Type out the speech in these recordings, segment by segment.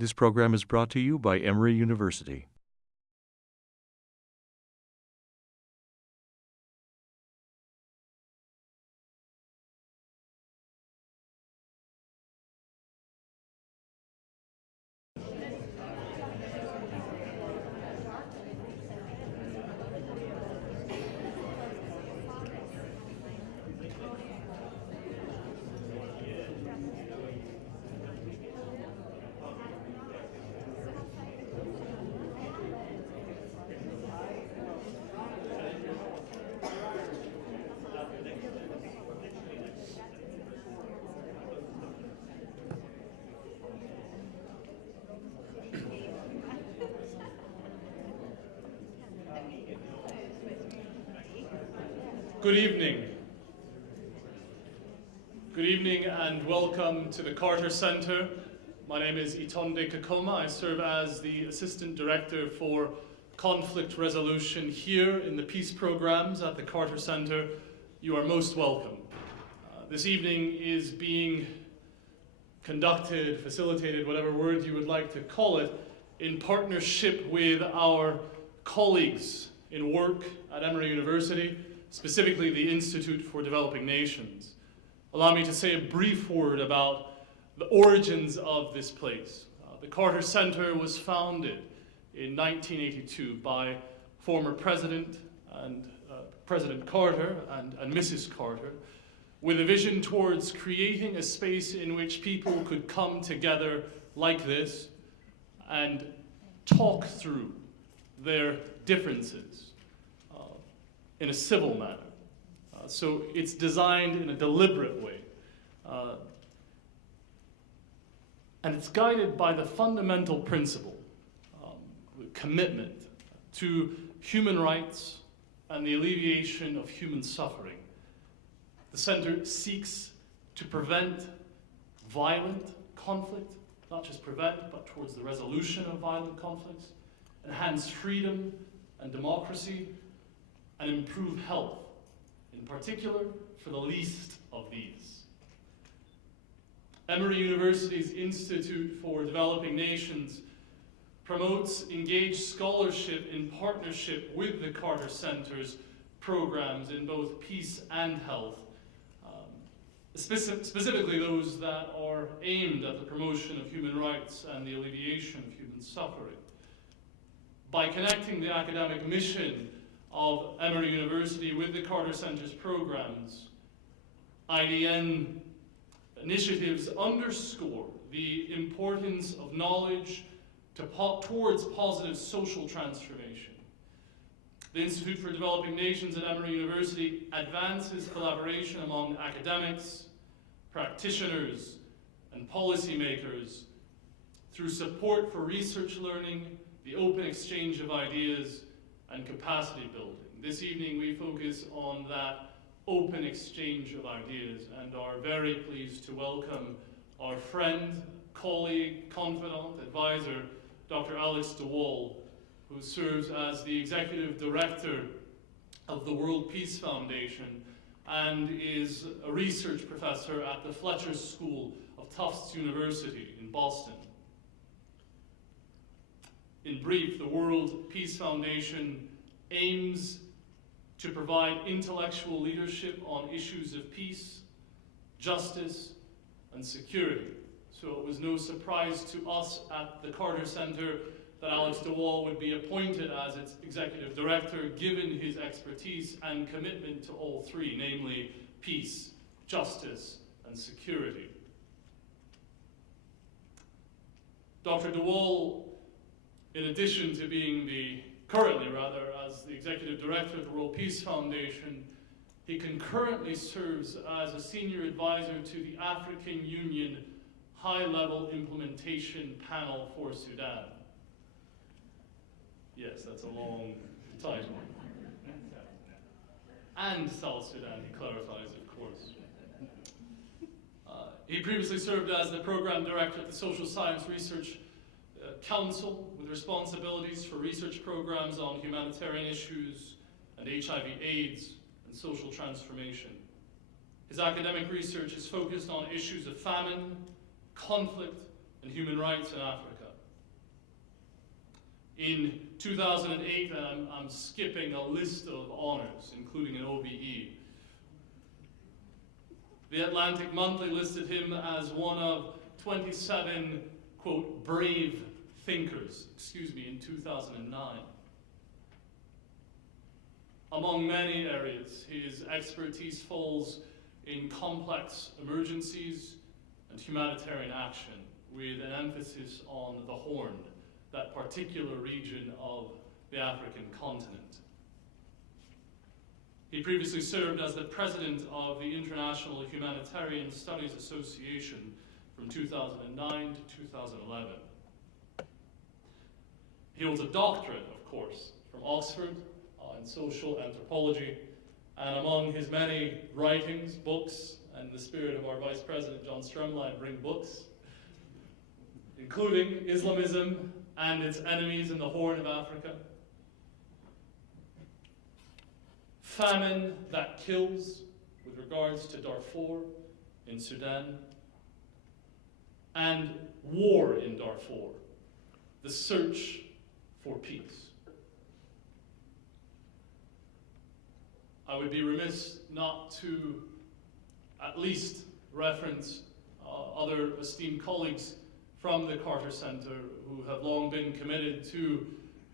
This program is brought to you by Emory University. Good evening. Good evening and welcome to the Carter Center. My name is Itonde Kakoma. I serve as the Assistant Director for Conflict Resolution here in the Peace Programs at the Carter Center. You are most welcome. This evening is being conducted, facilitated, whatever word you would like to call it, in partnership with our colleagues in work at Emory University, specifically the Institute for Developing Nations. Allow me to say a brief word about the origins of this place. The Carter Center was founded in 1982 by former President Carter and Mrs. Carter, with a vision towards creating a space in which people could come together like this and talk through their differences in a civil manner. So it's designed in a deliberate way. And it's guided by the fundamental principle, commitment to human rights and the alleviation of human suffering. The center seeks to prevent violent conflict, not just prevent, but towards the resolution of violent conflicts, enhance freedom and democracy, and improve health, in particular for the least of these. Emory University's Institute for Developing Nations promotes engaged scholarship in partnership with the Carter Center's programs in both peace and health, specifically those that are aimed at the promotion of human rights and the alleviation of human suffering. By connecting the academic mission of Emory University with the Carter Center's programs, IDN initiatives underscore the importance of knowledge towards positive social transformation. The Institute for Developing Nations at Emory University advances collaboration among academics, practitioners, and policymakers through support for research learning, the open exchange of ideas, and capacity building. This evening we focus on that open exchange of ideas and are very pleased to welcome our friend, colleague, confidant, advisor, Dr. Alex de Waal, who serves as the Executive Director of the World Peace Foundation and is a research professor at the Fletcher School of Tufts University in Boston. In brief, the World Peace Foundation aims to provide intellectual leadership on issues of peace, justice, and security. So it was no surprise to us at the Carter Center that Alex de Waal would be appointed as its executive director, given his expertise and commitment to all three, namely peace, justice, and security. Dr. de Waal, in addition to being currently as the Executive Director of the World Peace Foundation, he concurrently serves as a senior advisor to the African Union High-Level Implementation Panel for Sudan. Yes, that's a long title. And South Sudan, he clarifies, of course. He previously served as the Program Director at the Social Science Research Council, with responsibilities for research programs on humanitarian issues and HIV/AIDS and social transformation. His academic research is focused on issues of famine, conflict, and human rights in Africa. In 2008, and I'm skipping a list of honors, including an OBE. The Atlantic Monthly listed him as one of 27, quote, brave thinkers, in 2009. Among many areas, his expertise falls in complex emergencies and humanitarian action, with an emphasis on the Horn, that particular region of the African continent. He previously served as the president of the International Humanitarian Studies Association from 2009 to 2011. He holds a doctorate, of course, from Oxford in social anthropology, and among his many writings, books, and in the spirit of our Vice President John Stremline, bring books, including Islamism and its enemies in the Horn of Africa, Famine That Kills, with regards to Darfur in Sudan, and War in Darfur, The Search for Peace. I would be remiss not to at least reference other esteemed colleagues from the Carter Center who have long been committed to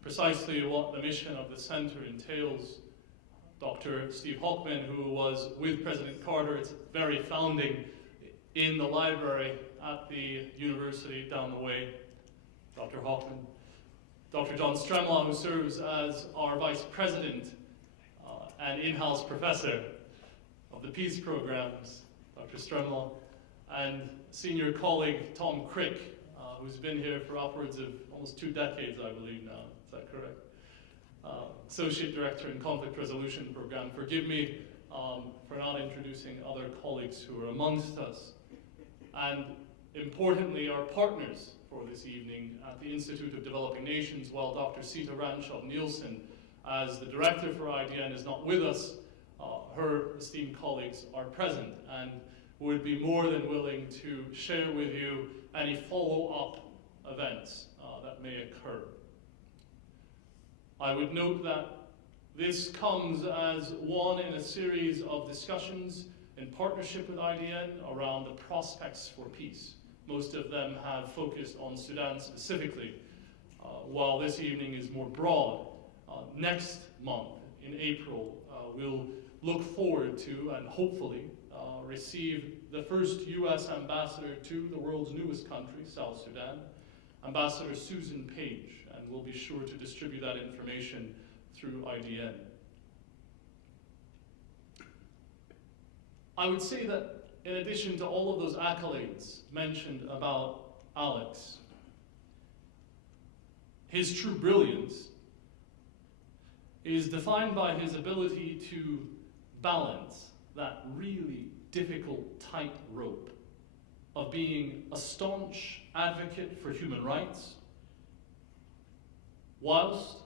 precisely what the mission of the center entails. Dr. Steve Hockman, who was with President Carter at its very founding in the library at the university down the way, Dr. Hockman. Dr. John Stremlaw, who serves as our vice president and in-house professor of the peace programs, Dr. Stremlaw, and senior colleague Tom Crick, who's been here for upwards of almost 2 decades, I believe now. Is that correct? Associate Director in Conflict Resolution Program. Forgive me for not introducing other colleagues who are amongst us. And importantly, our partners for this evening at the Institute of Developing Nations, while Dr. Sita Ranchov Nielsen, as the Director for IDN, is not with us, her esteemed colleagues are present and would be more than willing to share with you any follow-up events that may occur. I would note that this comes as one in a series of discussions in partnership with IDN around the prospects for peace. Most of them have focused on Sudan specifically, while this evening is more broad. Next month, in April, we'll look forward to and hopefully receive the first U.S. ambassador to the world's newest country, South Sudan, Ambassador Susan Page, and we'll be sure to distribute that information through IDN. I would say that in addition to all of those accolades mentioned about Alex, his true brilliance is defined by his ability to balance that really difficult tightrope of being a staunch advocate for human rights whilst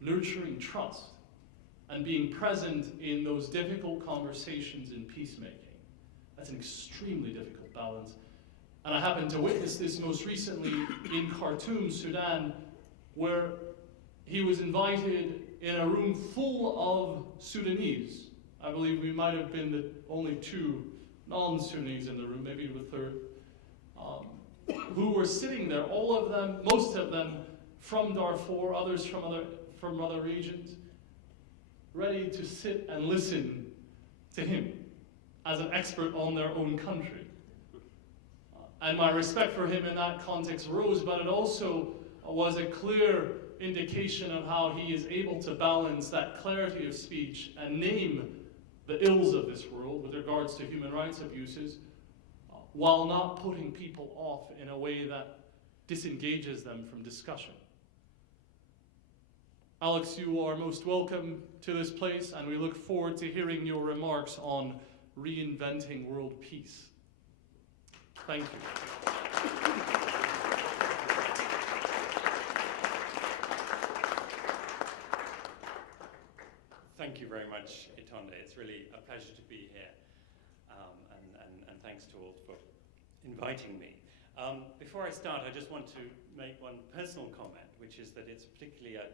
nurturing trust and being present in those difficult conversations in peacemaking. That's an extremely difficult balance. And I happened to witness this most recently in Khartoum, Sudan, where he was invited in a room full of Sudanese. I believe we might have been the only 2 non-Sunnis in the room, maybe the third, who were sitting there, all of them, most of them from Darfur, others from other regions, ready to sit and listen to him as an expert on their own country. And my respect for him in that context rose, but it also was a clear indication of how he is able to balance that clarity of speech and name the ills of this world with regards to human rights abuses, while not putting people off in a way that disengages them from discussion. Alex, you are most welcome to this place, and we look forward to hearing your remarks on reinventing world peace. Thank you. Thank you very much, Itonde. It's really a pleasure to be here, and thanks to all for inviting me. before I start, I just want to make one personal comment, which is that it's particularly a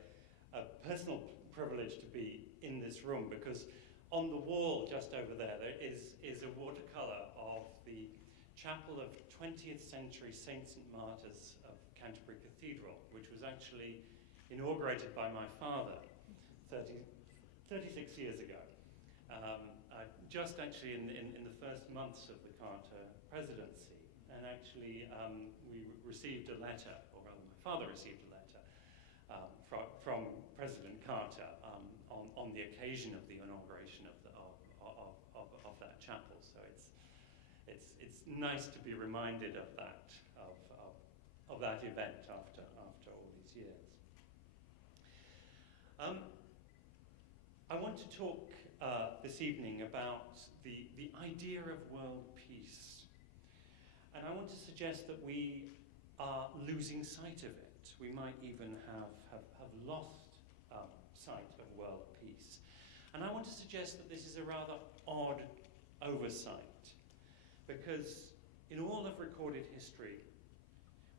personal privilege to be in this room, because on the wall just over there, there is a watercolor of the chapel of 20th century Saints and Martyrs of Canterbury Cathedral, which was actually inaugurated by my father 36 years ago. Just actually in the first months of the Carter presidency. And actually, we received a letter, or rather my father received a letter from President Carter on the occasion of the inauguration of that chapel. So it's nice to be reminded of that event after all these years. I want to talk this evening about the idea of world peace. And I want to suggest that we are losing sight of it. We might even have lost sight of world peace. And I want to suggest that this is a rather odd oversight, because in all of recorded history,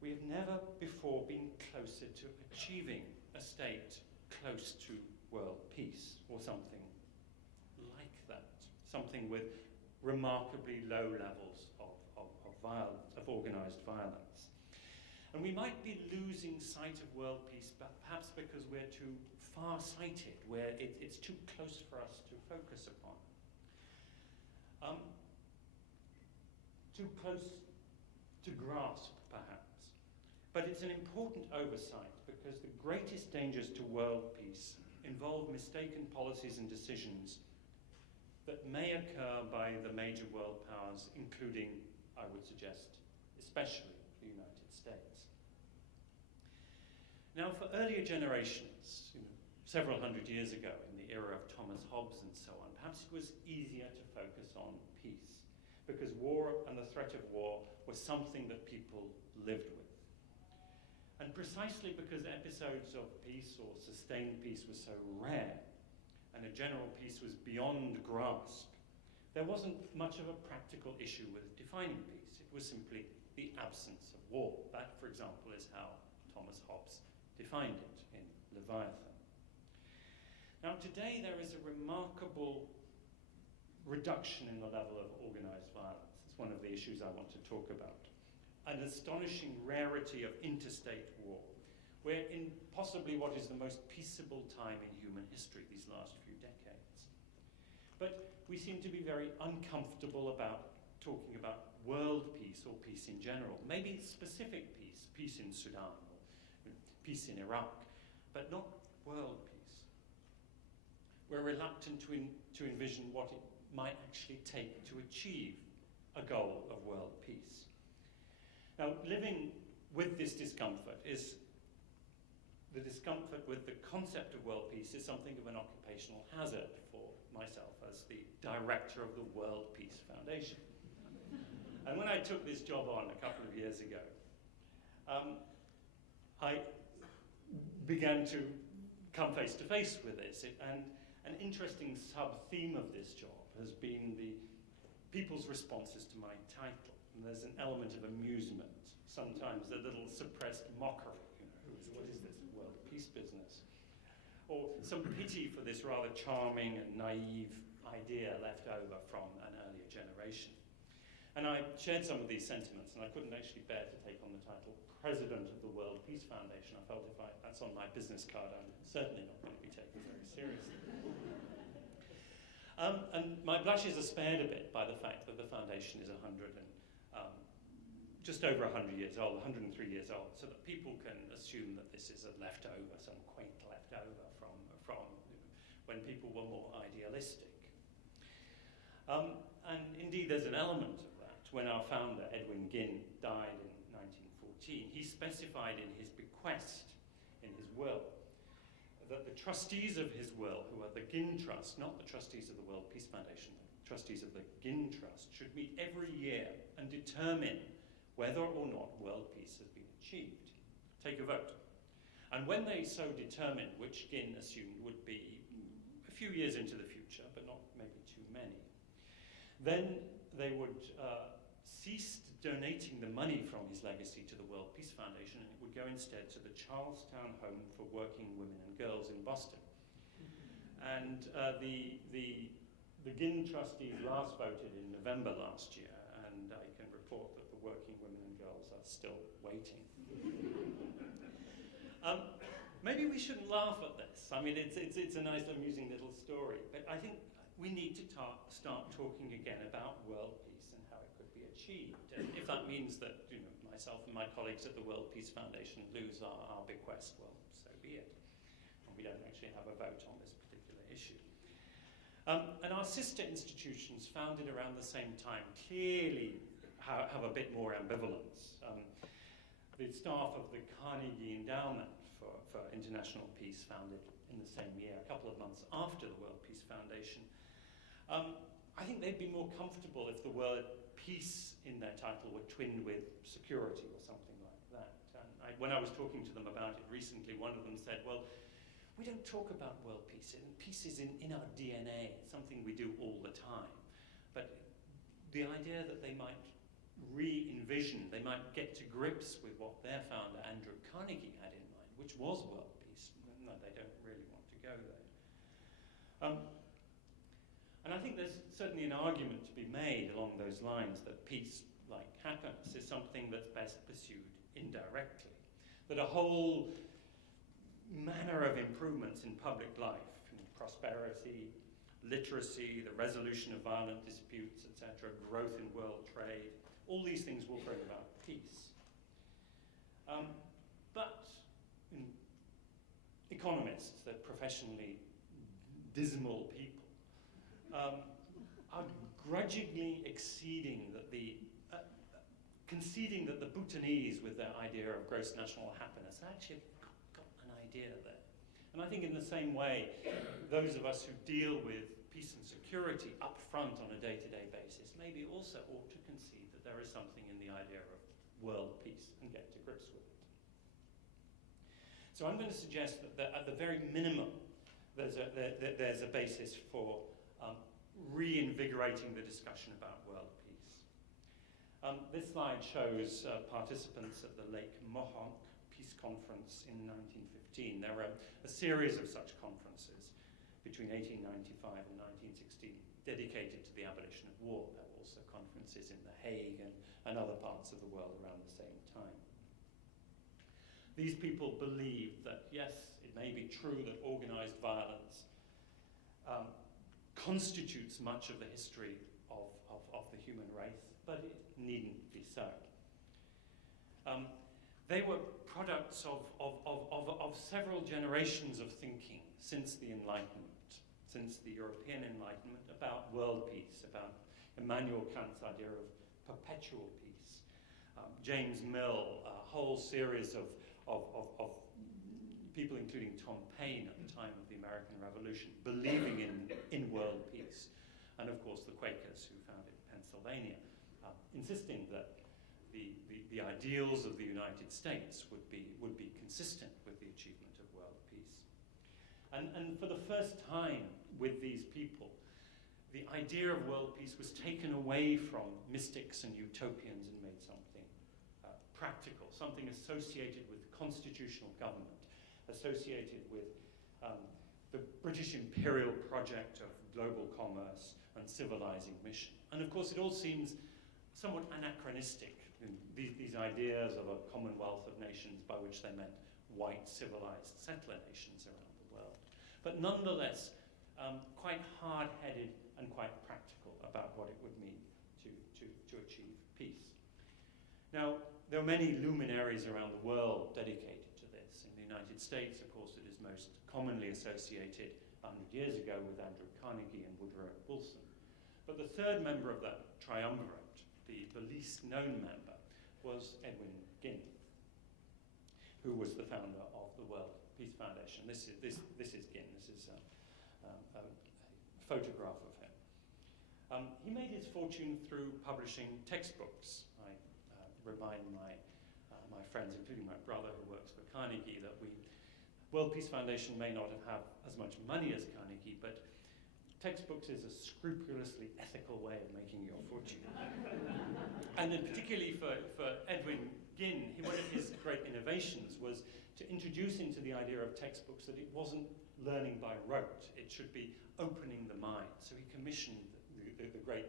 we have never before been closer to achieving a state close to world peace, or something like that, something with remarkably low levels of violence, of organized violence. And we might be losing sight of world peace, but perhaps because we're too far-sighted, where it's too close for us to focus upon. Too close to grasp, perhaps. But it's an important oversight, because the greatest dangers to world peace involve mistaken policies and decisions that may occur by the major world powers, including, I would suggest, especially the United States. Now, for earlier generations, several hundred years ago, in the era of Thomas Hobbes and so on, perhaps it was easier to focus on peace, because war and the threat of war was something that people lived with. And precisely because episodes of peace or sustained peace were so rare, and a general peace was beyond grasp, there wasn't much of a practical issue with defining peace. It was simply the absence of war. That, for example, is how Thomas Hobbes defined it in Leviathan. Now, today there is a remarkable reduction in the level of organized violence. It's one of the issues I want to talk about. An astonishing rarity of interstate war. We're in possibly what is the most peaceable time in human history these last few decades. But we seem to be very uncomfortable about talking about world peace or peace in general. Maybe specific peace, peace in Sudan, or peace in Iraq, but not world peace. We're reluctant to envision what it might actually take to achieve a goal of world peace. Now, living with this discomfort is the discomfort with the concept of world peace is something of an occupational hazard for myself as the director of the World Peace Foundation. And when I took this job on a couple of years ago, I began to come face to face with this. And an interesting sub-theme of this job has been the people's responses to my title. And there's an element of amusement, sometimes a little suppressed mockery. What is this world peace business? Or some pity for this rather charming and naive idea left over from an earlier generation. And I shared some of these sentiments, and I couldn't actually bear to take on the title President of the World Peace Foundation. I felt if that's on my business card, I'm certainly not going to be taken very seriously. And my blushes are spared a bit by the fact that the foundation is just over 100 years old, 103 years old, so that people can assume that this is a leftover, some quaint leftover from when people were more idealistic. And indeed, there's an element of that. When our founder, Edwin Ginn, died in 1914, he specified in his bequest, in his will, that the trustees of his will, who are the Ginn Trust, not the trustees of the World Peace Foundation, the trustees of the Ginn Trust, should meet every year and determine whether or not world peace has been achieved. Take a vote. And when they so determined, which Ginn assumed would be a few years into the future, but not maybe too many, then they would cease to donating the money from his legacy to the World Peace Foundation, and it would go instead to the Charlestown Home for Working Women and Girls in Boston. And the GIN trustees last voted in November last year, and I can report that the working women and girls are still waiting. Maybe we shouldn't laugh at this. I mean, it's a nice, amusing little story, but I think we need to start talking again about world peace and how it could be achieved. And if that means that myself and my colleagues at the World Peace Foundation lose our bequest, well, so be it. And we don't actually have a vote on this particular issue. And our sister institutions, founded around the same time, clearly have a bit more ambivalence. The staff of the Carnegie Endowment for International Peace, founded in the same year, a couple of months after the World Peace Foundation, I think they'd be more comfortable if the word peace in their title were twinned with security or something like that. And when I was talking to them about it recently, one of them said, well, we don't talk about world peace. Peace is in our DNA. It's something we do all the time. But the idea that they might re-envision, they might get to grips with what their founder, Andrew Carnegie, had in mind, which was world peace, no, they don't really want to go there. And I think there's certainly an argument to be made along those lines that peace, like happiness, is something that's best pursued indirectly. That a whole manner of improvements in public life, prosperity, literacy, the resolution of violent disputes, etc., growth in world trade, all these things will bring about peace. But economists, they're professionally dismal people, are grudgingly conceding that the Bhutanese, with their idea of gross national happiness, actually got an idea there. And I think in the same way, those of us who deal with peace and security up front on a day-to-day basis maybe also ought to concede that there is something in the idea of world peace and get to grips with it. So I'm going to suggest that at the very minimum, there's a basis for reinvigorating the discussion about world peace. This slide shows participants at the Lake Mohonk Peace Conference in 1915. There were a series of such conferences between 1895 and 1916 dedicated to the abolition of war. There were also conferences in The Hague and other parts of the world around the same time. These people believed that, yes, it may be true that organized violence constitutes much of the history of the human race, but it needn't be so. They were products of several generations of thinking since the Enlightenment, since the European Enlightenment, about world peace, about Immanuel Kant's idea of perpetual peace. James Mill, a whole series of people, including Tom Paine at the time of the American Revolution, believing in world peace. And of course the Quakers who founded Pennsylvania, insisting that the ideals of the United States would be consistent with the achievement of world peace. And for the first time with these people, the idea of world peace was taken away from mystics and utopians and made something practical, something associated with constitutional government, associated with the British imperial project of global commerce and civilizing mission. And of course it all seems somewhat anachronistic, these ideas of a commonwealth of nations, by which they meant white civilized settler nations around the world. But nonetheless, quite hard-headed and quite practical about what it would mean to achieve peace. Now, there are many luminaries around the world dedicated to this. In the United States, of course, it is most commonly associated 100 years ago with Andrew Carnegie and Woodrow Wilson. But the third member of that triumvirate, the least known member, was Edwin Ginn, who was the founder of the World Peace Foundation. This is Ginn. This is a photograph of him. He made his fortune through publishing textbooks. I remind my friends, including my brother who works for Carnegie, that World Peace Foundation may not have as much money as Carnegie, but textbooks is a scrupulously ethical way of making your fortune. And then particularly for Edwin Ginn, one of his great innovations was to introduce into the idea of textbooks that it wasn't learning by rote, it should be opening the mind. So he commissioned the great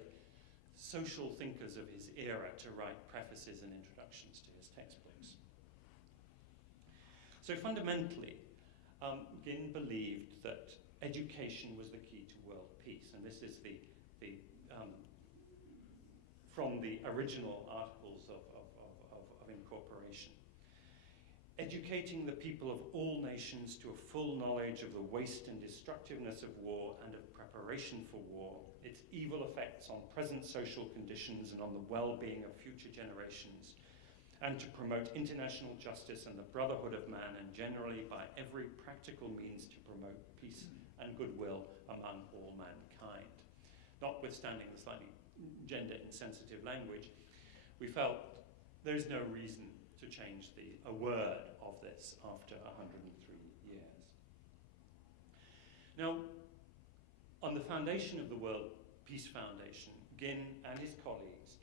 social thinkers of his era to write prefaces and introductions to his textbooks. So fundamentally, Ginn believed that education was the key to world peace, and this is from the original articles of incorporation. Educating the people of all nations to a full knowledge of the waste and destructiveness of war and of preparation for war, its evil effects on present social conditions and on the well-being of future generations, and to promote international justice and the brotherhood of man, and generally by every practical means to promote peace and goodwill among all mankind. Notwithstanding the slightly gender-insensitive language, we felt there's no reason to change a word of this after 103 years. Now, on the foundation of the World Peace Foundation, Ginn and his colleagues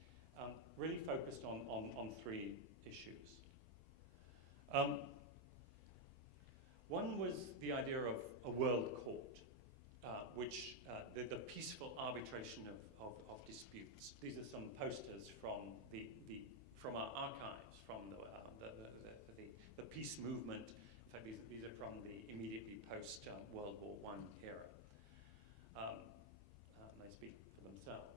really focused on three issues. One was the idea of a world court, which the peaceful arbitration of disputes. These are some posters from from our archives, from the peace movement. In fact, these are from the immediately post World War I era. They speak for themselves.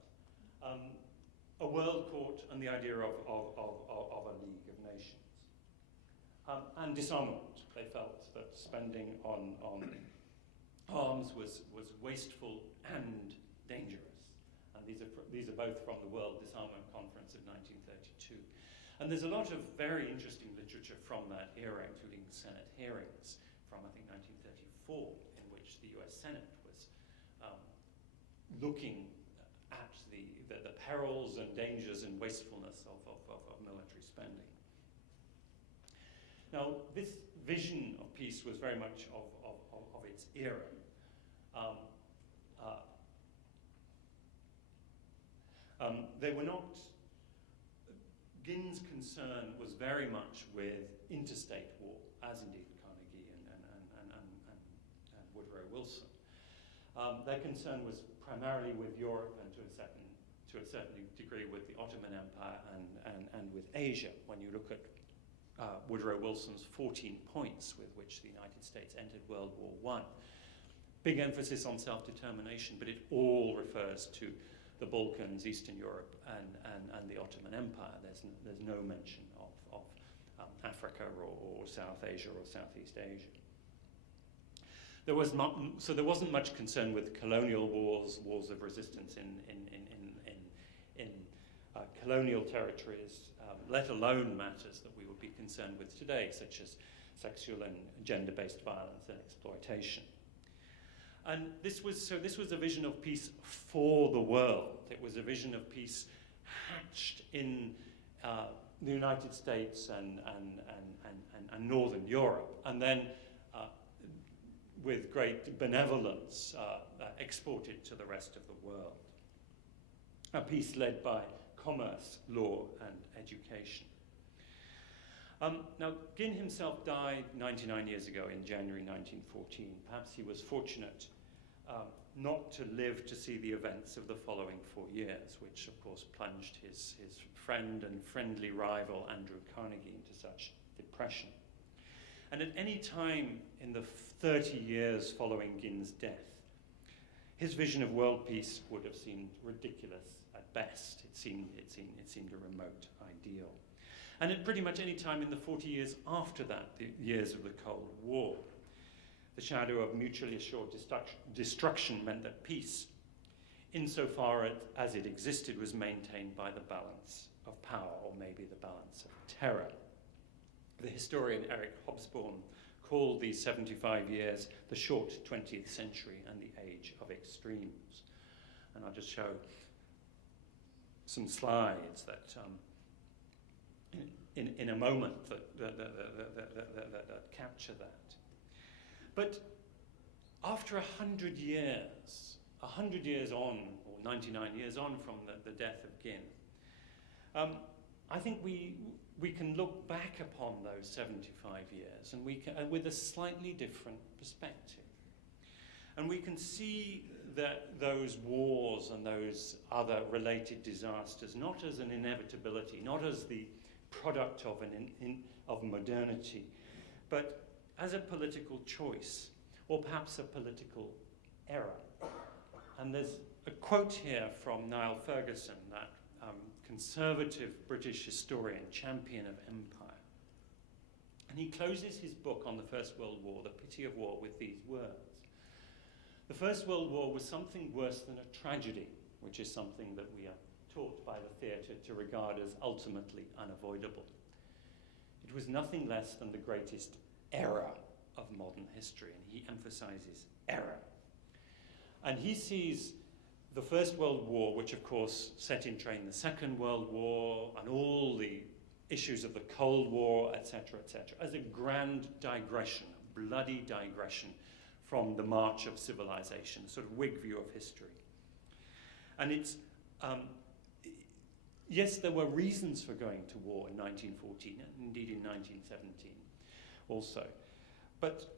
A world court and the idea of a League of Nations. And disarmament. They felt that spending on arms was wasteful and dangerous. And these are both from the World Disarmament Conference of 1932. And there's a lot of very interesting literature from that era, including Senate hearings from, I think, 1934, in which the US Senate was looking at the perils and dangers and wastefulness of military spending. Now, this vision of peace was very much of its era. They were not. Ginn's concern was very much with interstate war, as indeed Carnegie and Woodrow Wilson. Their concern was primarily with Europe and to a certain degree with the Ottoman Empire and with Asia. When you look at Woodrow Wilson's 14 points with which the United States entered World War I, big emphasis on self-determination, but it all refers to the Balkans, Eastern Europe, and the Ottoman Empire. There's no mention of Africa or South Asia or Southeast Asia. There wasn't much concern with colonial wars of resistance in colonial territories, let alone matters that we would be concerned with today, such as sexual and gender-based violence and exploitation. And this was a vision of peace for the world. It was a vision of peace hatched in the United States and Northern Europe, and then with great benevolence exported to the rest of the world. A peace led by commerce, law, and education. Now, Ginn himself died 99 years ago in January 1914. Perhaps he was fortunate not to live to see the events of the following 4 years, which of course plunged his friend and friendly rival Andrew Carnegie into such depression. And at any time in the 30 years following Ginn's death, his vision of world peace would have seemed ridiculous at best. It seemed a remote ideal. And at pretty much any time in the 40 years after that, the years of the Cold War, the shadow of mutually assured destruction meant that peace, insofar as it existed, was maintained by the balance of power, or maybe the balance of terror. The historian Eric Hobsbawm called these 75 years the short 20th century and the age of extremes. And I'll just show some slides that in a moment that capture that. But after 100 years 100 years on, or 99 years on from the death of Ginn, I think we can look back upon those 75 years and with a slightly different perspective. And we can see that those wars and those other related disasters, not as an inevitability, not as the product of of modernity, but as a political choice, or perhaps a political error. And there's a quote here from Niall Ferguson, that conservative British historian, champion of empire. And he closes his book on the First World War, The Pity of War, with these words. The First World War was something worse than a tragedy, which is something that we are taught by the theatre to regard as ultimately unavoidable. It was nothing less than the greatest error of modern history, and he emphasizes error. And he sees the First World War, which of course set in train the Second World War and all the issues of the Cold War, etc., as a grand digression, a bloody digression from the march of civilization, a sort of Whig view of history. And it's, yes, there were reasons for going to war in 1914, and indeed in 1917 also, but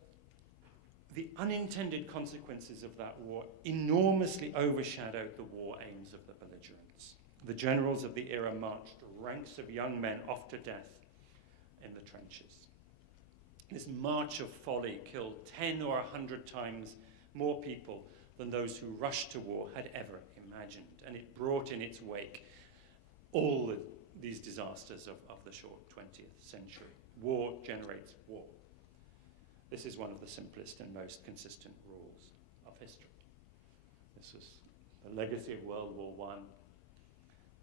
the unintended consequences of that war enormously overshadowed the war aims of the belligerents. The generals of the era marched ranks of young men off to death in the trenches. This march of folly killed 10 or 100 times more people than those who rushed to war had ever imagined, and it brought in its wake all these disasters of the short 20th century. War generates war. This is one of the simplest and most consistent rules of history. This is the legacy of World War I.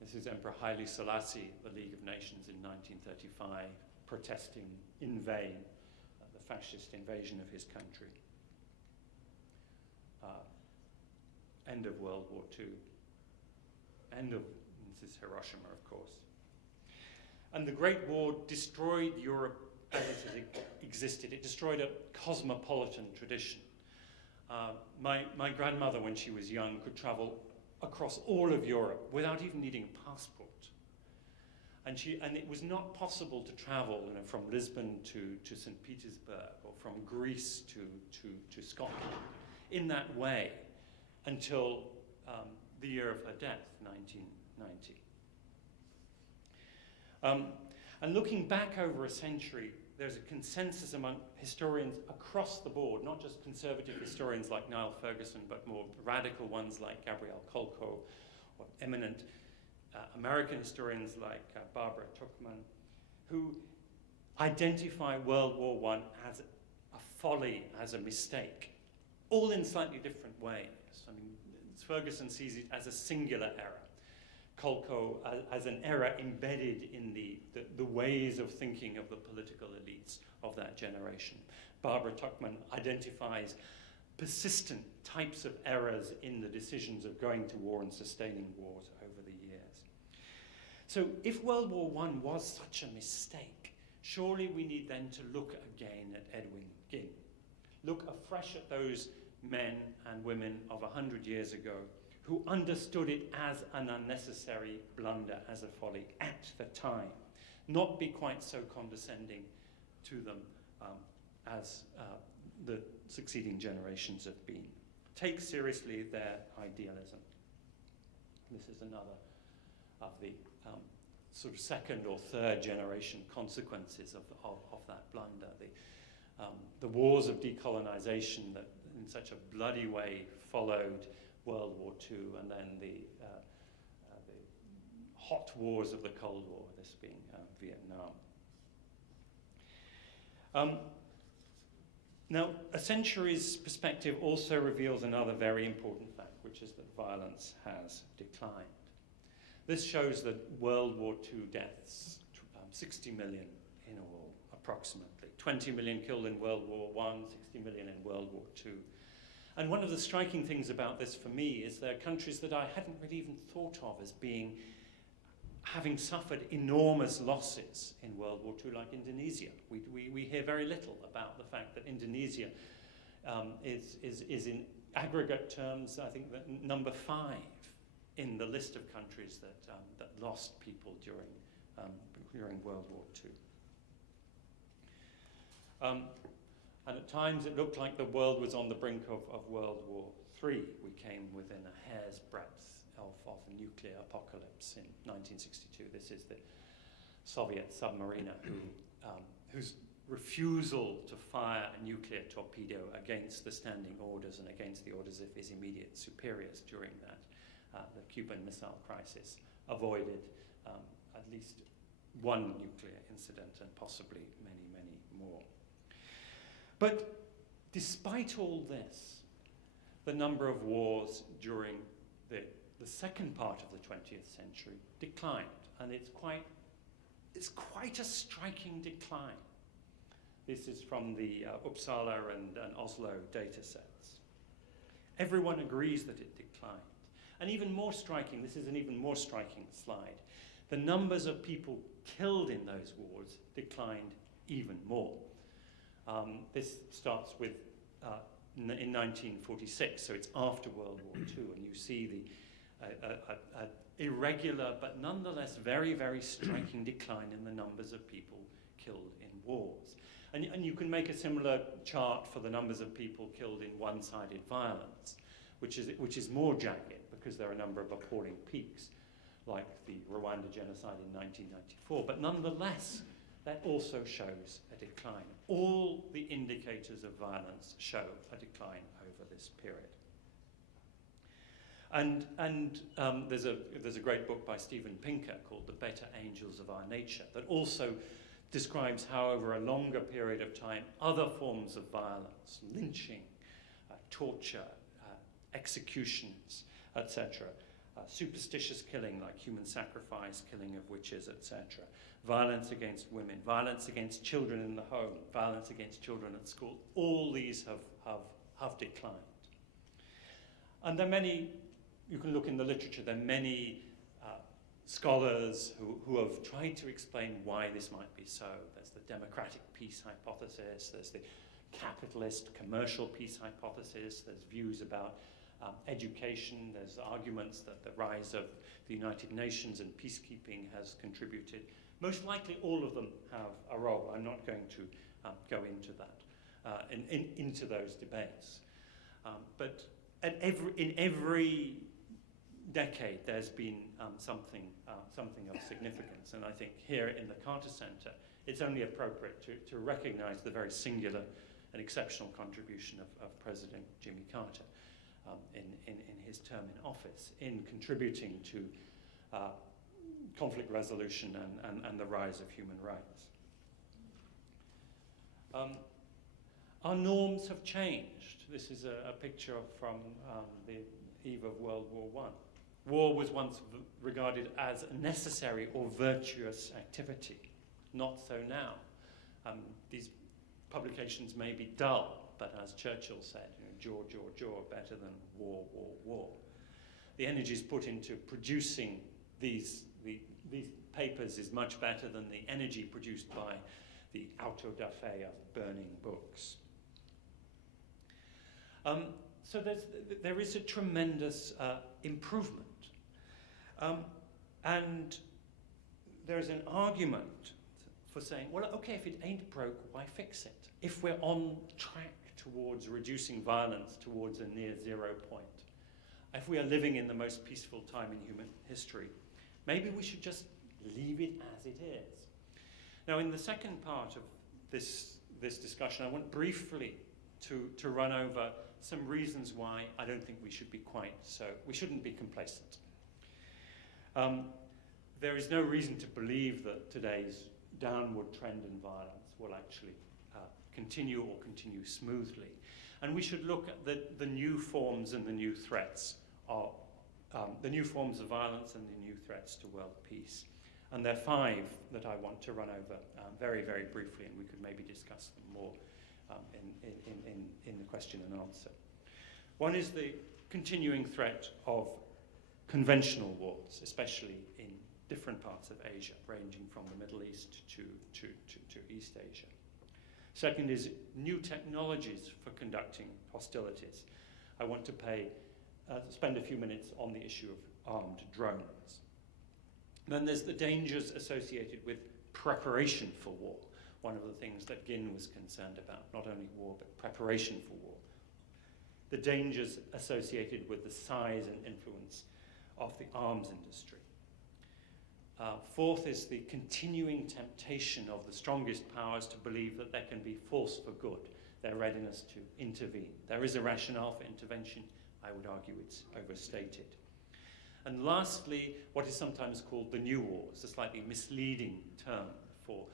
This is Emperor Haile Selassie, the League of Nations in 1935, protesting in vain the fascist invasion of his country. End of World War II. This is Hiroshima, of course. And the Great War destroyed Europe as it existed. It destroyed a cosmopolitan tradition. My grandmother, when she was young, could travel across all of Europe without even needing a passport. And it was not possible to travel, from Lisbon to St. Petersburg, or from Greece to Scotland in that way until the year of her death, 1990. And looking back over a century, there's a consensus among historians across the board, not just conservative historians like Niall Ferguson, but more radical ones like Gabrielle Kolko, or eminent American historians like Barbara Tuchman, who identify World War I as a folly, as a mistake, all in slightly different ways. I mean, Ferguson sees it as a singular error. Kolko as an error embedded in the ways of thinking of the political elites of that generation. Barbara Tuchman identifies persistent types of errors in the decisions of going to war and sustaining wars over the years. So if World War I was such a mistake, surely we need then to look again at Edwin Ginn. Look afresh at those men and women of 100 years ago who understood it as an unnecessary blunder, as a folly at the time, not be quite so condescending to them as the succeeding generations have been. Take seriously their idealism. This is another of the sort of second or third generation consequences of that blunder. The wars of decolonization that in such a bloody way followed World War II, and then the hot wars of the Cold War, this being Vietnam. Now, a century's perspective also reveals another very important fact, which is that violence has declined. This shows that World War II deaths, 60 million in all, approximately. 20 million killed in World War I, 60 million in World War II. And one of the striking things about this for me is there are countries that I hadn't really even thought of as having suffered enormous losses in World War II, like Indonesia. We hear very little about the fact that Indonesia is in aggregate terms, I think that number 5 in the list of countries that lost people during World War II. And at times it looked like the world was on the brink of World War III. We came within a hair's breadth of a nuclear apocalypse in 1962. This is the Soviet submariner whose refusal to fire a nuclear torpedo against the standing orders and against the orders of his immediate superiors during the Cuban Missile Crisis avoided at least one nuclear incident and possibly many, many more. But despite all this, the number of wars during the second part of the 20th century declined, and it's quite a striking decline. This is from the Uppsala and Oslo data sets. Everyone agrees that it declined. And even more striking, this is an even more striking slide, the numbers of people killed in those wars declined even more. This starts with in 1946, so it's after World War II, and you see the irregular but nonetheless very, very striking decline in the numbers of people killed in wars. And you can make a similar chart for the numbers of people killed in one-sided violence, which is more jagged because there are a number of appalling peaks, like the Rwanda genocide in 1994. But nonetheless, that also shows a decline. All the indicators of violence show a decline over this period. And there's a great book by Steven Pinker called The Better Angels of Our Nature that also describes how over a longer period of time other forms of violence, lynching, torture, executions, etc., superstitious killing like human sacrifice, killing of witches, etc., violence against women, violence against children in the home, violence against children at school, all these have declined. And there are many, you can look in the literature, there are many scholars who have tried to explain why this might be so. There's the democratic peace hypothesis, there's the capitalist commercial peace hypothesis, there's views about education, there's arguments that the rise of the United Nations and peacekeeping has contributed. Most likely all of them have a role. I'm not going to go into that, into those debates. But in every decade there's been something of significance, and I think here in the Carter Center it's only appropriate to recognize the very singular and exceptional contribution of President Jimmy Carter in his term in office, in contributing to conflict resolution and the rise of human rights. Our norms have changed. This is a picture from the eve of World War I. War was once regarded as a necessary or virtuous activity. Not so now. These publications may be dull, but as Churchill said, jaw, jaw, jaw, better than war, war, war. The energies put into producing these papers is much better than the energy produced by the auto da fe of burning books. So there is a tremendous improvement. And there's an argument for saying, well, okay, if it ain't broke, why fix it? If we're on track towards reducing violence towards a near zero point, if we are living in the most peaceful time in human history, maybe we should just leave it as it is. Now, in the second part of this discussion, I want briefly to run over some reasons why I don't think we should be we shouldn't be complacent. There is no reason to believe that today's downward trend in violence will actually continue smoothly. And we should look at the new forms and the new threats of the new forms of violence and the new threats to world peace. And there are 5 that I want to run over very, very briefly, and we could maybe discuss them more in the question and answer. One is the continuing threat of conventional wars, especially in different parts of Asia, ranging from the Middle East to East Asia. Second is new technologies for conducting hostilities. I want to spend a few minutes on the issue of armed drones. Then there's the dangers associated with preparation for war. One of the things that Ginn was concerned about, not only war, but preparation for war. The dangers associated with the size and influence of the arms industry. Fourth is the continuing temptation of the strongest powers to believe that there can be force for good, their readiness to intervene. There is a rationale for intervention. I would argue it's overstated. And lastly, what is sometimes called the new wars, a slightly misleading term for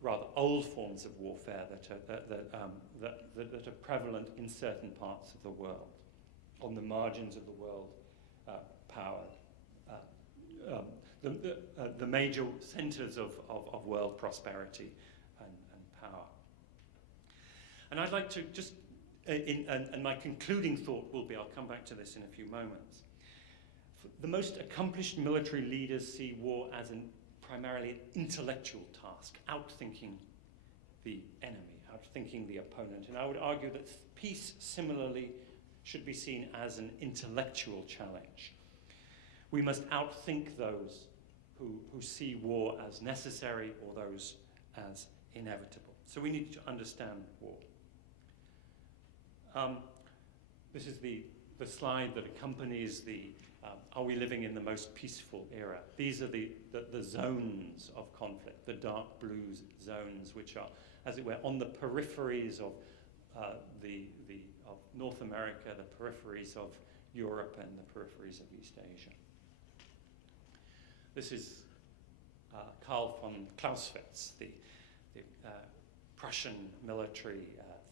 rather old forms of warfare that are prevalent in certain parts of the world, on the margins of the world power, the major centers of world prosperity and power. And I'd like to just, and my concluding thought will be, I'll come back to this in a few moments. The most accomplished military leaders see war as primarily an intellectual task, outthinking the enemy, outthinking the opponent. And I would argue that peace similarly should be seen as an intellectual challenge. We must outthink those who see war as necessary or those as inevitable. So we need to understand war. This is the slide that accompanies the are we living in the most peaceful era? These are the zones of conflict, the dark blue zones, which are, as it were, on the peripheries of of North America, the peripheries of Europe, and the peripheries of East Asia. This is Karl von Clausewitz, the Prussian military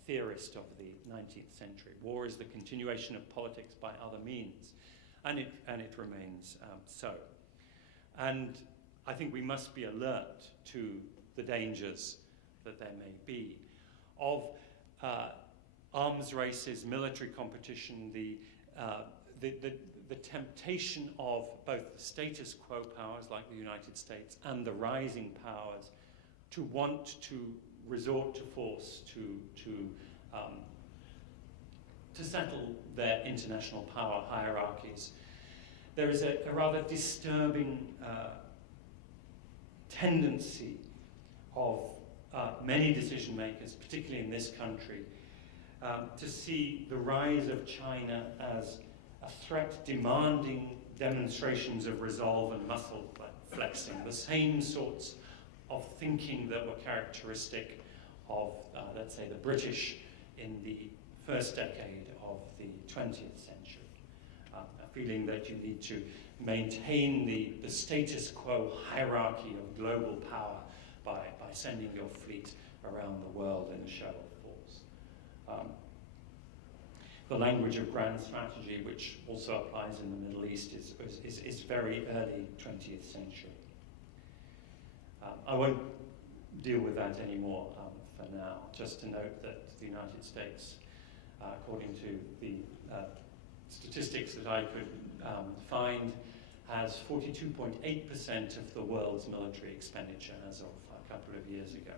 theorist of the 19th century. War is the continuation of politics by other means. And it remains so. And I think we must be alert to the dangers that there may be of arms races, military competition, the temptation of both the status quo powers like the United States and the rising powers to want to resort to force to settle their international power hierarchies. There is a rather disturbing tendency of many decision makers, particularly in this country, to see the rise of China as a threat demanding demonstrations of resolve and muscle flexing, the same sorts of thinking that were characteristic of, let's say, the British in the first decade of the 20th century. A feeling that you need to maintain the status quo hierarchy of global power by sending your fleet around the world in a show of force. The language of grand strategy, which also applies in the Middle East, is very early 20th century. I won't deal with that anymore for now, just to note that the United States, according to the statistics that I could find, has 42.8% of the world's military expenditure as of a couple of years ago.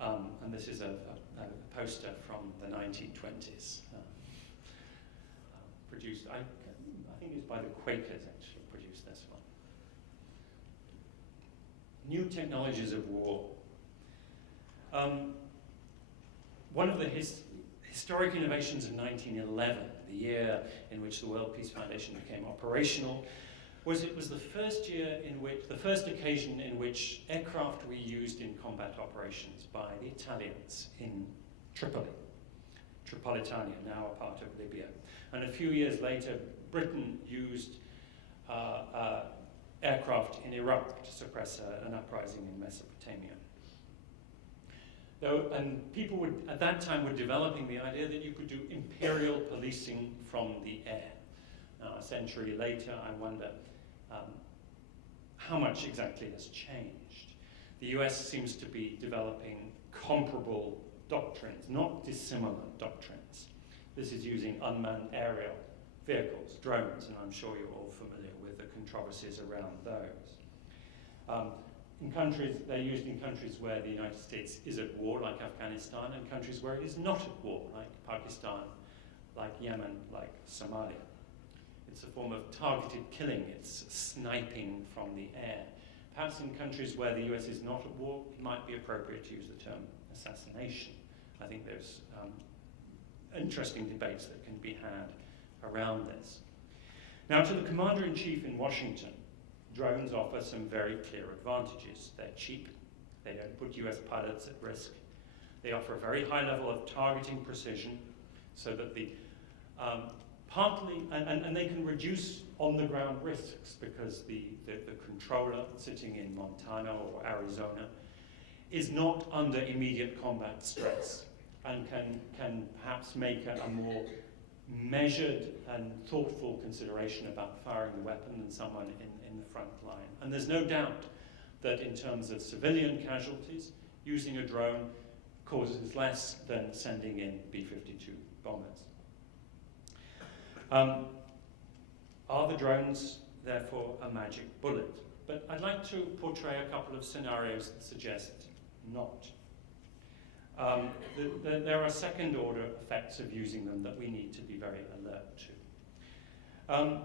And this is a poster from the 1920s, produced, I think it's by the Quakers actually produced this one. New technologies of war. One of the historic innovations of 1911, the year in which the World Peace Foundation became operational, was it was the first occasion in which aircraft were used in combat operations by the Italians in Tripoli, Tripolitania, now a part of Libya. And a few years later, Britain used aircraft in Iraq to suppress an uprising in Mesopotamia. And people at that time were developing the idea that you could do imperial policing from the air. Now, a century later, I wonder how much exactly has changed. The US seems to be developing comparable doctrines, not dissimilar doctrines. This is using unmanned aerial vehicles, drones, and I'm sure you're all familiar with the controversies around those. they're used in countries where the United States is at war, like Afghanistan, and countries where it is not at war, like Pakistan, like Yemen, like Somalia. It's a form of targeted killing. It's sniping from the air. Perhaps in countries where the US is not at war, it might be appropriate to use the term assassination. I think there's interesting debates that can be had around this. Now, to the Commander-in-Chief in Washington, drones offer some very clear advantages. They're cheap. They don't put US pilots at risk. They offer a very high level of targeting precision so that the and they can reduce on-the-ground risks because the controller sitting in Montana or Arizona is not under immediate combat stress and can perhaps make a more measured and thoughtful consideration about firing the weapon than someone in the front line. And there's no doubt that in terms of civilian casualties, using a drone causes less than sending in B-52 bombers. Are the drones, therefore, a magic bullet? But I'd like to portray a couple of scenarios that suggest not. There are second-order effects of using them that we need to be very alert to.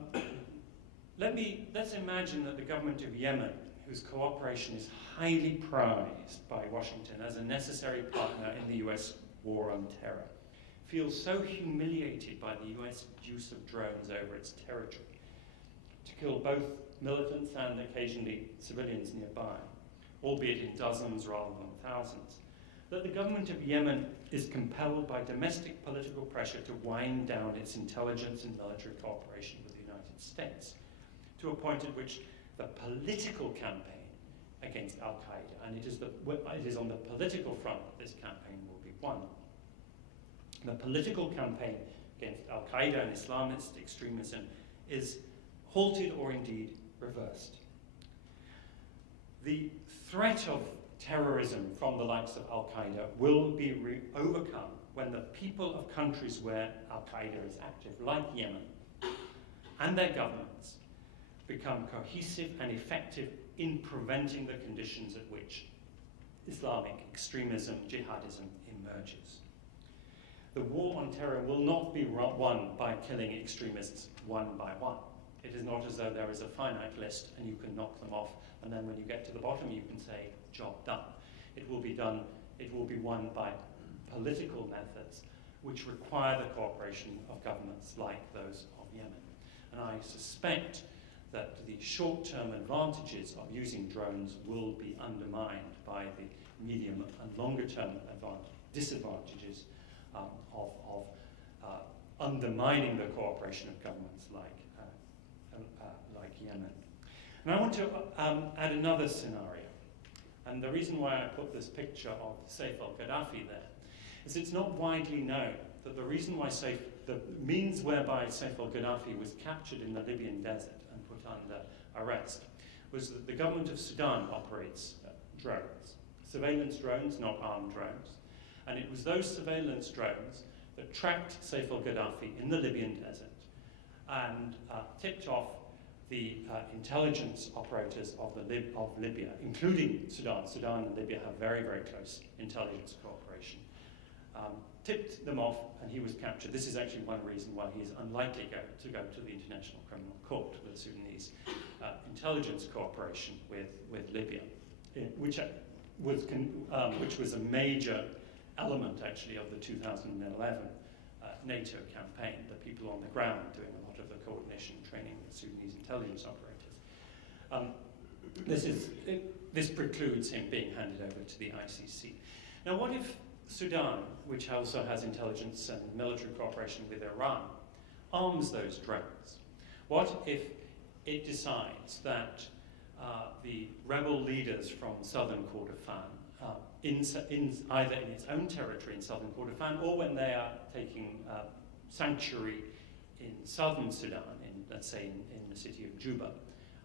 Let's imagine that the government of Yemen, whose cooperation is highly prized by Washington as a necessary partner in the US war on terror, feels so humiliated by the US use of drones over its territory to kill both militants and occasionally civilians nearby, albeit in dozens rather than thousands, that the government of Yemen is compelled by domestic political pressure to wind down its intelligence and military cooperation with the United States, to a point at which the political campaign against al-Qaeda, and it is on the political front that this campaign will be won. The political campaign against al-Qaeda and Islamist extremism is halted or indeed reversed. The threat of terrorism from the likes of al-Qaeda will be overcome when the people of countries where al-Qaeda is active, like Yemen, and their governments become cohesive and effective in preventing the conditions at which Islamic extremism, jihadism, emerges. The war on terror will not be won by killing extremists one by one. It is not as though there is a finite list and you can knock them off, and then when you get to the bottom you can say, job done. It will be won by political methods which require the cooperation of governments like those of Yemen. And I suspect that the short-term advantages of using drones will be undermined by the medium and longer-term disadvantages of undermining the cooperation of governments like Yemen. And I want to add another scenario. And the reason why I put this picture of Saif al-Gaddafi there is it's not widely known that the reason why the means whereby Saif al-Gaddafi was captured in the Libyan desert and put under arrest was that the government of Sudan operates drones, surveillance drones, not armed drones. And it was those surveillance drones that tracked Saif al-Gaddafi in the Libyan desert and tipped off the intelligence operators of Libya, including Sudan. Sudan and Libya have very, very close intelligence cooperation. Tipped them off and he was captured. This is actually one reason why he is unlikely to go to the International Criminal Court with Sudanese intelligence cooperation with Libya, which was a major element actually of the 2011 NATO campaign, the people on the ground doing a lot of the coordination training with Sudanese intelligence operators. This precludes him being handed over to the ICC. Now what if Sudan, which also has intelligence and military cooperation with Iran, arms those drones? What if it decides that the rebel leaders from southern Kordofan, either in its own territory in southern Kordofan or when they are taking sanctuary in southern Sudan, let's say in the city of Juba,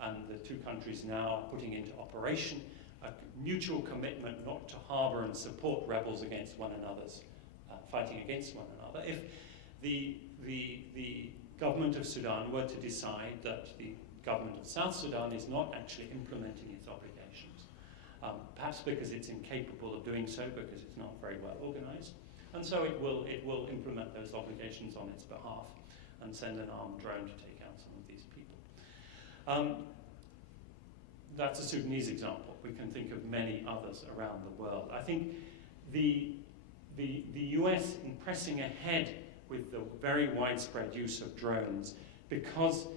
and the two countries now are putting into operation a mutual commitment not to harbour and support rebels against one another's, fighting against one another. If the government of Sudan were to decide that the government of South Sudan is not actually implementing its obligations, perhaps because it's incapable of doing so, because it's not very well organized. And so it will implement those obligations on its behalf and send an armed drone to take out some of these people. That's a Sudanese example. We can think of many others around the world. I think the US in pressing ahead with the very widespread use of drones, because,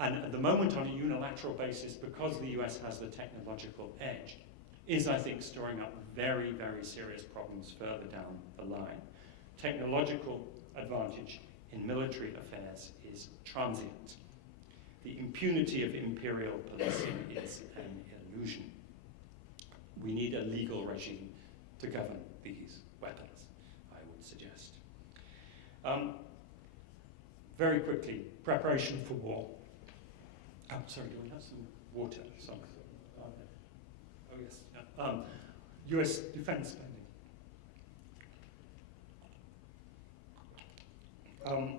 and at the moment on a unilateral basis, because the US has the technological edge, is, I think, storing up very, very serious problems further down the line. Technological advantage in military affairs is transient. The impunity of imperial policing is an illusion. We need a legal regime to govern these weapons, I would suggest. Very quickly, preparation for war. I'm sorry, do we have some water? Some, oh yes. US defense spending.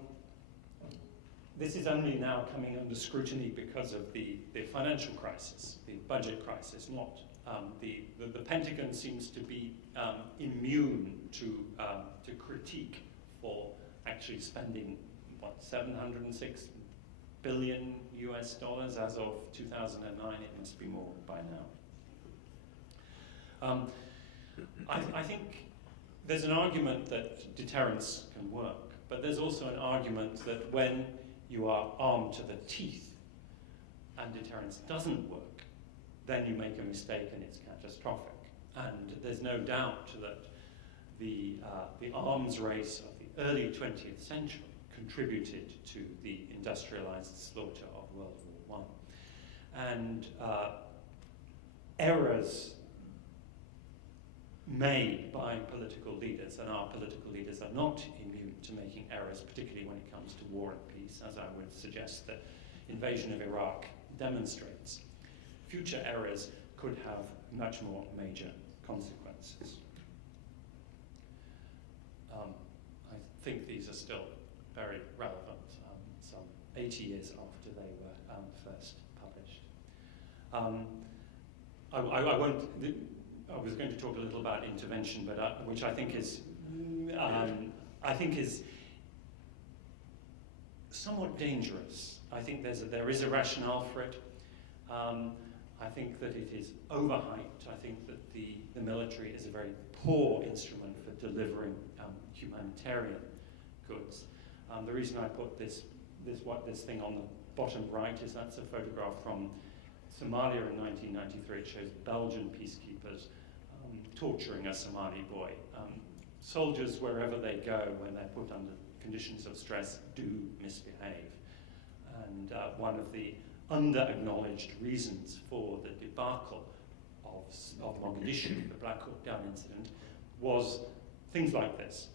This is only now coming under scrutiny because of the financial crisis, the budget crisis. Not the Pentagon seems to be immune to critique for actually spending what, 706 billion US dollars as of 2009. It must be more by now. I think there's an argument that deterrence can work, but there's also an argument that when you are armed to the teeth and deterrence doesn't work, then you make a mistake and it's catastrophic. And there's no doubt that the arms race of the early 20th century contributed to the industrialized slaughter of World War I. And errors made by political leaders, and our political leaders are not immune to making errors, particularly when it comes to war and peace, as I would suggest the invasion of Iraq demonstrates. Future errors could have much more major consequences. I think these are still very relevant, some 80 years after they were first published. I was going to talk a little about intervention, but which I think is somewhat dangerous. I think there is a rationale for it. I think that it is overhyped. I think that the military is a very poor instrument for delivering humanitarian goods. The reason I put this thing on the bottom right is that's a photograph from Somalia in 1993. It shows Belgian peacekeepers torturing a Somali boy. Soldiers, wherever they go, when they're put under conditions of stress, do misbehave. And one of the under-acknowledged reasons for the debacle of Mogadishu, the Black Hawk Down incident, was things like this.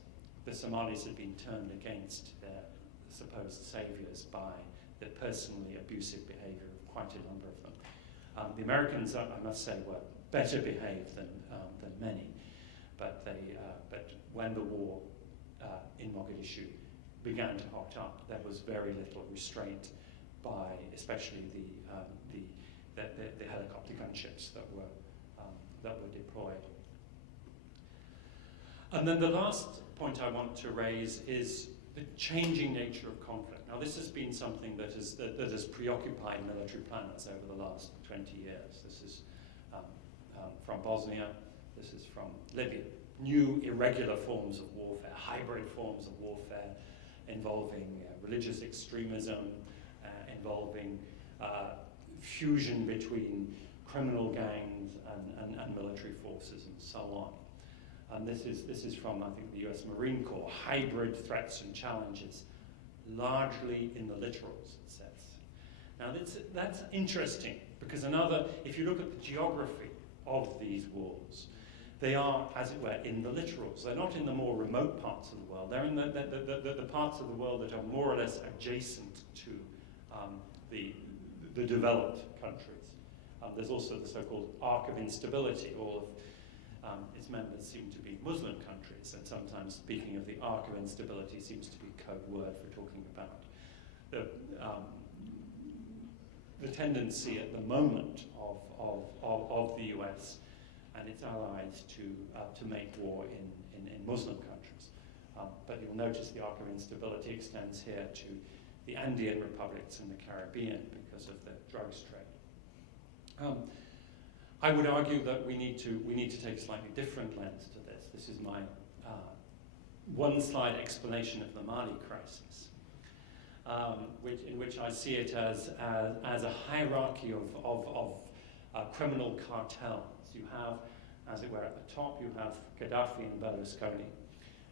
The Somalis had been turned against their supposed saviors by the personally abusive behavior of quite a number of them. The Americans, I must say, were better behaved than many, but when the war in Mogadishu began to hot up, there was very little restraint by especially the helicopter gunships that were deployed. And then the last point I want to raise is the changing nature of conflict. Now, this has been something that has preoccupied military planners over the last 20 years. This is from Bosnia, this is from Libya. New irregular forms of warfare, hybrid forms of warfare involving religious extremism, involving fusion between criminal gangs and military forces and so on. And this is from, I think, the US Marine Corps, hybrid threats and challenges, largely in the literal sense. Now that's interesting, because if you look at the geography of these wars, they are, as it were, in the littorals. They're not in the more remote parts of the world. They're in the parts of the world that are more or less adjacent to the developed countries. There's also the so-called arc of instability. All of its members seem to be Muslim countries, and sometimes speaking of the arc of instability seems to be a code word for talking about the tendency at the moment of the US and its allies to make war in Muslim countries. But you'll notice the arc of instability extends here to the Andean republics and the Caribbean because of the drugs trade. I would argue that we need to take a slightly different lens to this. This is my one-slide explanation of the Mali crisis, in which I see it as a hierarchy of criminal cartels. You have, as it were, at the top, you have Gaddafi and Berlusconi,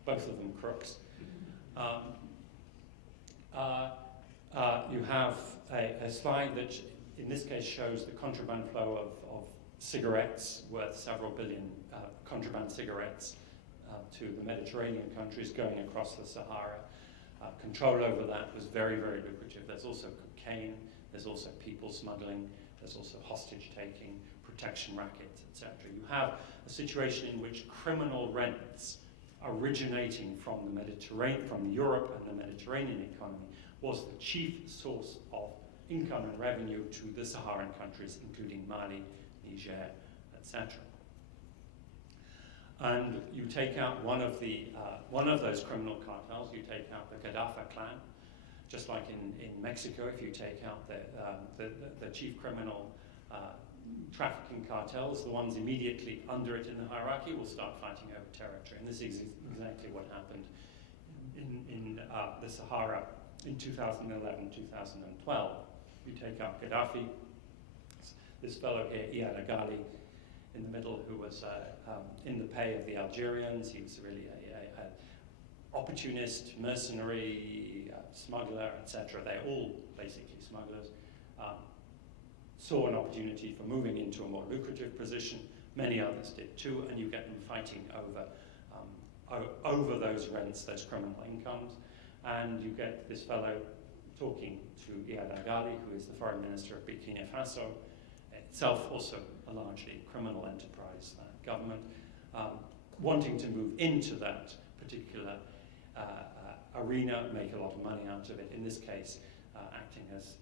both of them crooks. You have a slide that, in this case, shows the contraband flow of cigarettes, worth several billion contraband cigarettes, to the Mediterranean countries going across the Sahara. Control over that was very, very lucrative. There's also cocaine, there's also people smuggling, there's also hostage taking, protection rackets, etc. You have a situation in which criminal rents originating from the Mediterranean, from Europe and the Mediterranean economy, was the chief source of income and revenue to the Saharan countries, including Mali, Niger, etc. And you take out one of those criminal cartels. You take out the Gaddafi clan, just like in Mexico. If you take out the chief criminal trafficking cartels, the ones immediately under it in the hierarchy will start fighting over territory. And this is exactly what happened in the Sahara in 2011, 2012. You take out Gaddafi, this fellow here, Iyad Agali, in the middle, who was in the pay of the Algerians. He was really an opportunist, mercenary, smuggler, etc. They're all basically smugglers. Saw an opportunity for moving into a more lucrative position. Many others did too, and you get them fighting over those rents, those criminal incomes. And you get this fellow talking to Iyad Agali, who is the foreign minister of Burkina Faso, itself also a largely criminal enterprise government, wanting to move into that particular arena, make a lot of money out of it. In this case, acting as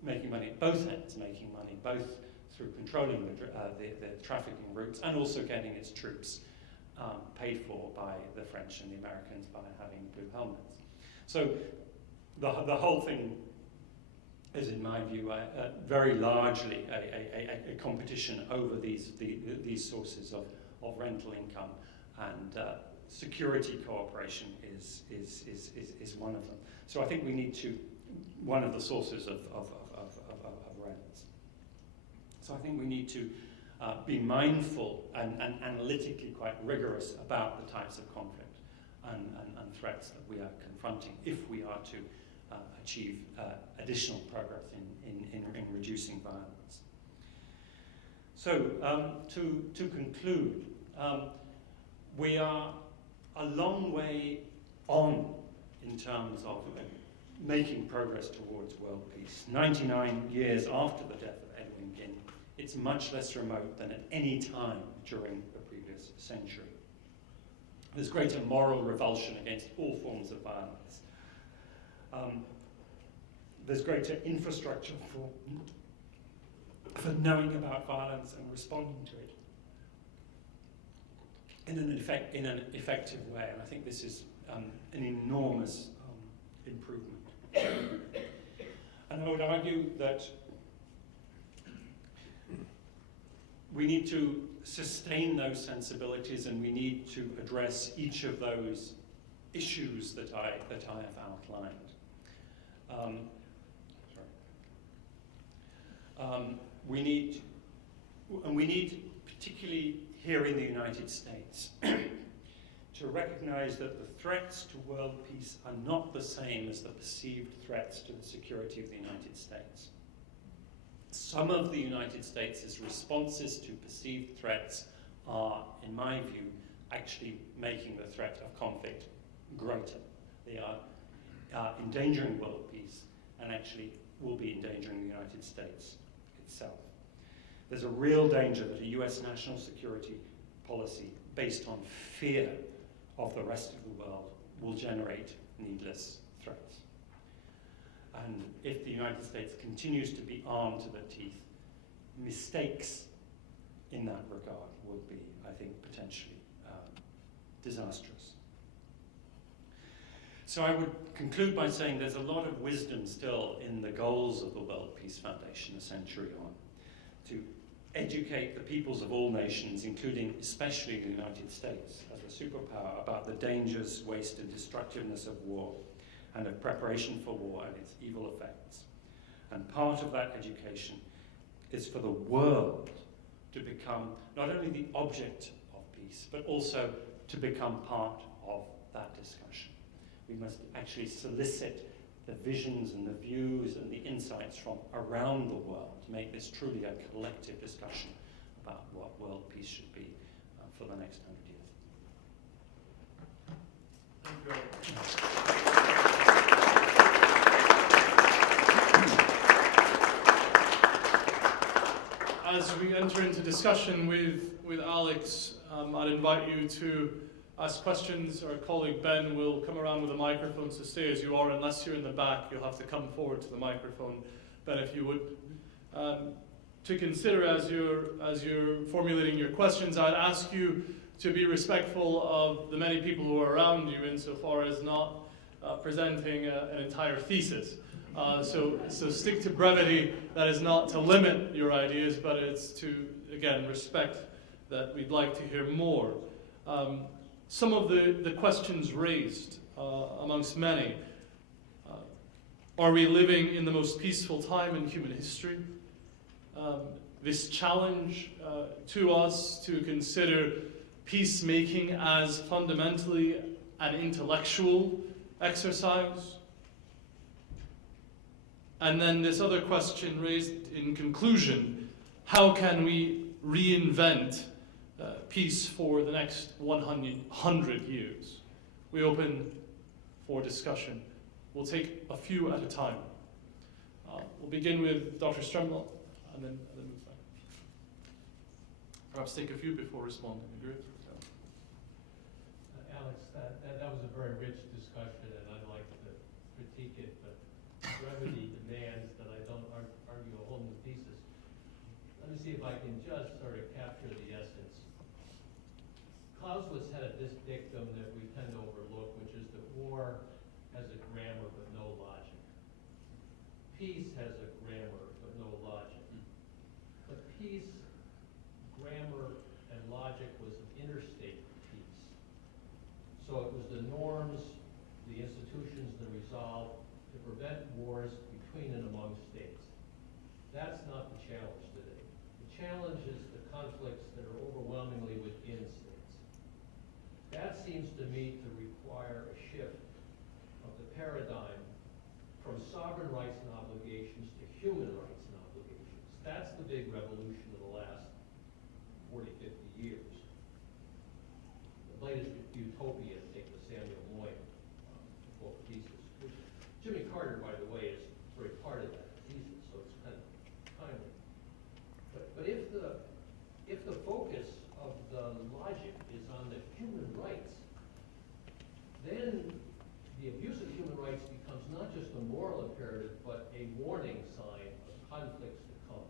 making money at both ends, making money both through controlling the trafficking routes and also getting its troops paid for by the French and the Americans by having blue helmets. So the whole thing is, in my view, very largely a competition over these sources of rental income, and security cooperation is one of them. So I think we need to, one of the sources of rents. So I think we need to be mindful and analytically quite rigorous about the types of conflict and threats that we are confronting if we are to achieve additional progress in reducing violence. So to conclude, we are a long way on in terms of making progress towards world peace. 99 years after the death of Edwin Ginn, it's much less remote than at any time during the previous century. There's greater moral revulsion against all forms of violence. There's greater infrastructure for knowing about violence and responding to it in an effective way. And I think this is an enormous improvement. And I would argue that we need to sustain those sensibilities, and we need to address each of those issues that I have outlined. We need, particularly here in the United States, to recognize that the threats to world peace are not the same as the perceived threats to the security of the United States. Some of the United States' responses to perceived threats are, in my view, actually making the threat of conflict greater. They are endangering world peace and actually will be endangering the United States itself. There's a real danger that a US national security policy based on fear of the rest of the world will generate needless threats. And if the United States continues to be armed to the teeth, mistakes in that regard would be, I think, potentially disastrous. So I would conclude by saying there's a lot of wisdom still in the goals of the World Peace Foundation a century on, to educate the peoples of all nations, including especially the United States as a superpower, about the dangers, waste, and destructiveness of war, and of preparation for war and its evil effects. And part of that education is for the world to become not only the object of peace, but also to become part of that discussion. We must actually solicit the visions and the views and the insights from around the world to make this truly a collective discussion about what world peace should be for the next 100 years. Thank you. As we enter into discussion with Alex, I'd invite you to ask questions. Our colleague Ben will come around with a microphone, so stay as you are. Unless you're in the back, you'll have to come forward to the microphone. Ben, if you would. To consider as you're formulating your questions, I'd ask you to be respectful of the many people who are around you insofar as not presenting an entire thesis. So stick to brevity. That is not to limit your ideas, but it's to, again, respect that we'd like to hear more. Some of the questions raised amongst many. Are we living in the most peaceful time in human history? This challenge to us to consider peacemaking as fundamentally an intellectual exercise. And then this other question raised in conclusion: how can we reinvent peace for the next 100 years? We open for discussion. We'll take a few at a time. We'll begin with Dr. Stremlov and then move back. Perhaps take a few before responding. Agree? Alex, that was a very rich discussion, and I'd like to critique it, but brevity demands that I don't argue a whole new thesis. Let me see if I can just sort of capture the essence. Clausewitz had this dictum that we tend to overlook, which is that war has a grammar but no logic. Peace has a grammar but no logic. But peace, grammar, and logic was an interstate peace. So it was the norms, the institutions, the resolve to prevent wars between and among states. That's not the challenge today. The challenge is the conflicts that are overwhelmingly within states. That seems to me to require a shift of the paradigm from sovereign rights and obligations to human rights and obligations. That's the big revolution of the last 40, 50 years. The latest utopia, take the Samuel Moyn book thesis, which Jimmy Carter, by the way, is very part of that thesis, so it's kind of timely. But if the focus of the logic is on the human rights, then the abuse of human rights becomes not just a moral imperative, but a warning sign of conflicts to come.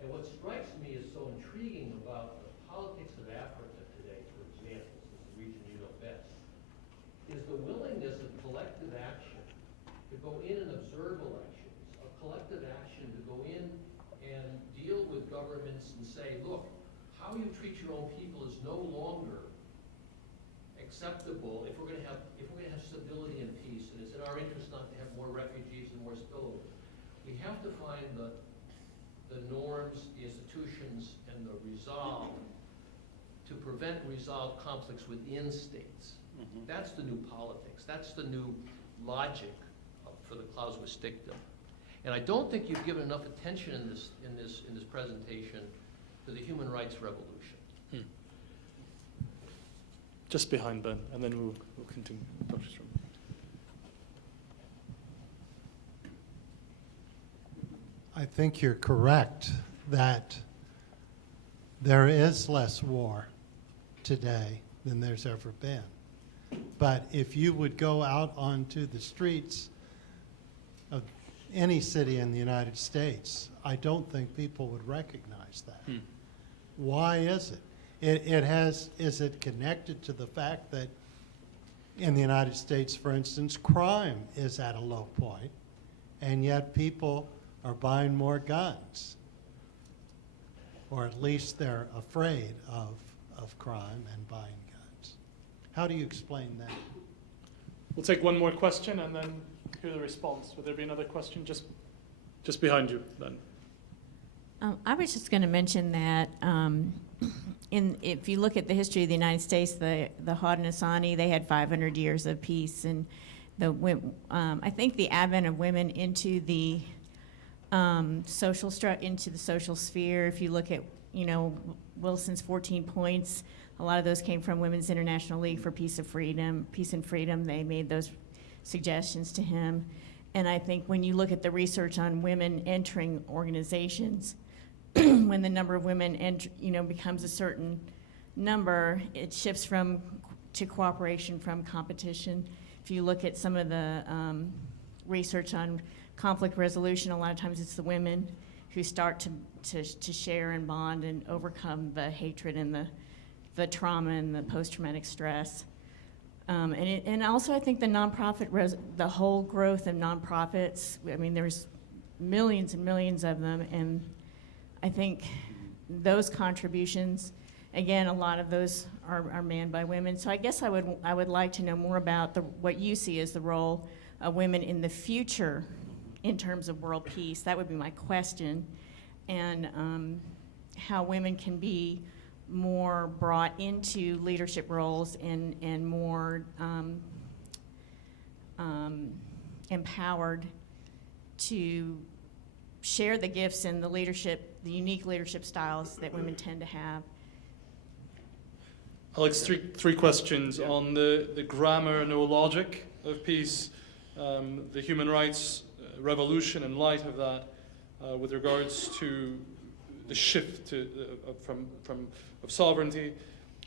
And what strikes me as so intriguing about the politics of Africa today, for example, this is the region you know best, is the willingness of collective action to go in and observe elections, of collective action to go in and deal with governments and say, look, how you treat your own people is no longer acceptable if we're going to have stability and peace, and it's in our interest not to have more refugees and more spillover. We have to find the norms, the institutions, and the resolve to prevent and resolve conflicts within states. Mm-hmm. That's the new politics. That's the new logic for the Clausewitz dictum. And I don't think you've given enough attention in this presentation to the human rights revolution. Just behind Ben, and then we'll continue. Dr. Strom. I think you're correct that there is less war today than there's ever been. But if you would go out onto the streets of any city in the United States, I don't think people would recognize that. Why is it? Is it connected to the fact that in the United States, for instance, crime is at a low point, and yet people are buying more guns? Or at least they're afraid of crime and buying guns. How do you explain that? We'll take one more question and then hear the response. Would there be another question just behind you then? I was just going to mention that if you look at the history of the United States, the Haudenosaunee, they had 500 years of peace, and I think the advent of women into the social sphere. If you look at Wilson's 14 points, a lot of those came from Women's International League for Peace and Freedom. They made those suggestions to him. And I think when you look at the research on women entering organizations, when the number of women becomes a certain number, it shifts to cooperation from competition. If you look at some of the research on conflict resolution, a lot of times it's the women who start to share and bond and overcome the hatred and the trauma and the post-traumatic stress. And also I think the whole growth of nonprofits, I mean, there's millions and millions of them, and I think those contributions, again, a lot of those are manned by women. So I guess I would like to know more about what you see as the role of women in the future in terms of world peace. That would be my question. And how women can be more brought into leadership roles and more empowered to share the gifts and the unique leadership styles that women tend to have. Alex, three questions on the grammar, no logic of peace, the human rights revolution in light of that, with regards to the shift of sovereignty,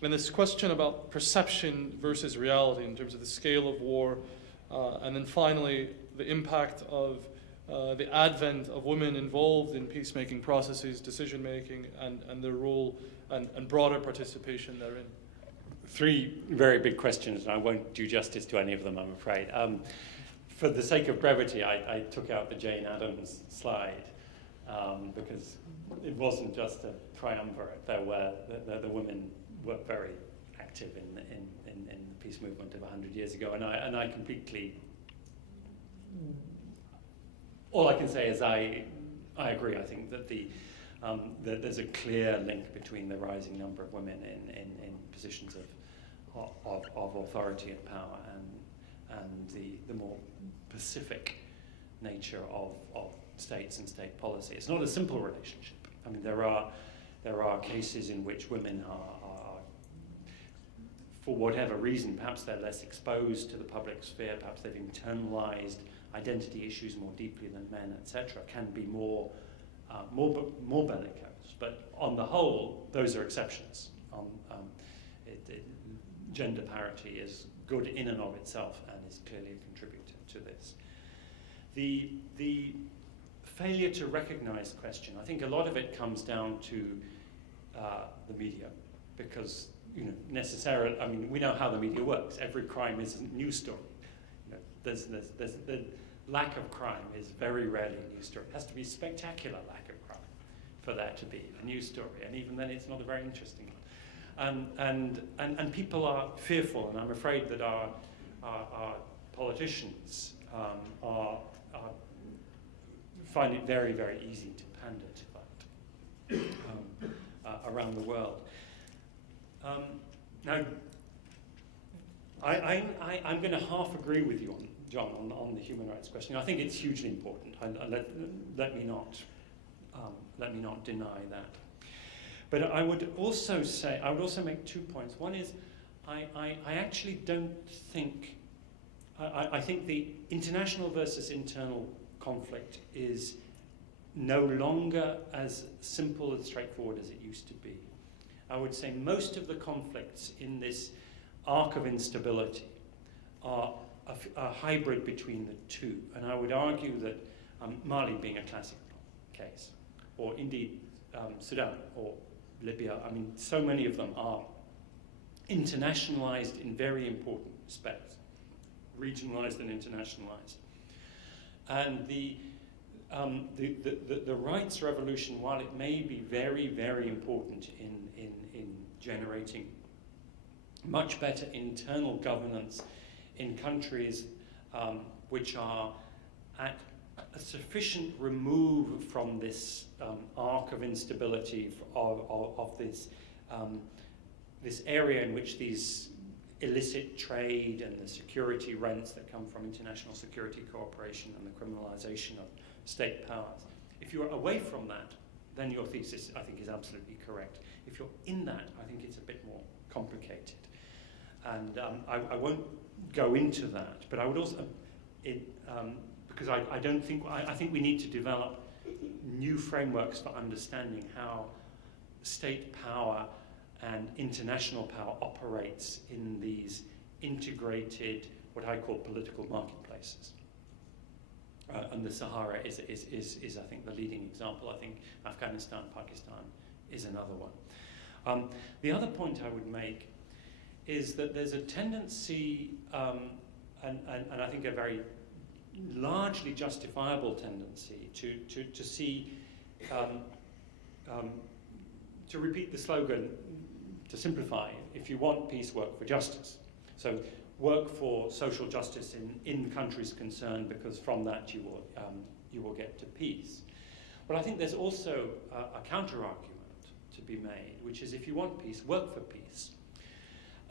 and this question about perception versus reality in terms of the scale of war, and then finally the impact of the advent of women involved in peacemaking processes, decision making, and their role and broader participation therein. Three very big questions, and I won't do justice to any of them, I'm afraid. For the sake of brevity, I took out the Jane Addams slide because it wasn't just a triumvirate. The women were very active in the peace movement of 100 years ago, and I completely. All I can say is I agree. I think that that there's a clear link between the rising number of women in positions of authority and power and the more pacific nature of states and state policy. It's not a simple relationship. I mean, there are cases in which women are, for whatever reason, perhaps they're less exposed to the public sphere, perhaps they've internalized identity issues more deeply than men, etc., can be more bellicose. But on the whole, those are exceptions. Gender parity is good in and of itself and is clearly a contributor to this. The failure to recognize question, I think a lot of it comes down to the media, because necessarily, I mean, we know how the media works. Every crime is a news story. There's the lack of crime is very rarely a news story. It has to be spectacular lack of crime for there to be a news story, and even then it's not a very interesting one. And people are fearful, and I'm afraid that our politicians find it very, very easy to pander to that around the world. Now, I'm going to half agree with you, John, on the human rights question. I think it's hugely important. Let me not deny that. But I would also make 2 points. One is, I actually don't think, I think the international versus internal conflict is no longer as simple and straightforward as it used to be. I would say most of the conflicts in this arc of instability are a hybrid between the two. And I would argue that Mali being a classic case, or indeed Sudan or Libya. I mean, so many of them are internationalized in very important respects, regionalized and internationalized. And the rights revolution, while it may be very, very important in generating much better internal governance in countries which are at a sufficient remove from this arc of instability of this area in which these illicit trade and the security rents that come from international security cooperation and the criminalization of state powers. If you're away from that, then your thesis, I think, is absolutely correct. If you're in that, I think it's a bit more complicated. And I won't go into that, but I would also, because I think we need to develop new frameworks for understanding how state power and international power operates in these integrated, what I call political marketplaces. And the Sahara is, I think, the leading example. I think Afghanistan, Pakistan is another one. The other point I would make is that there's a tendency, and I think a very largely justifiable tendency, to see, to repeat the slogan, to simplify, if you want peace, work for justice. So work for social justice in countries concerned, because from that you will get to peace. But I think there's also a counter-argument to be made, which is if you want peace, work for peace.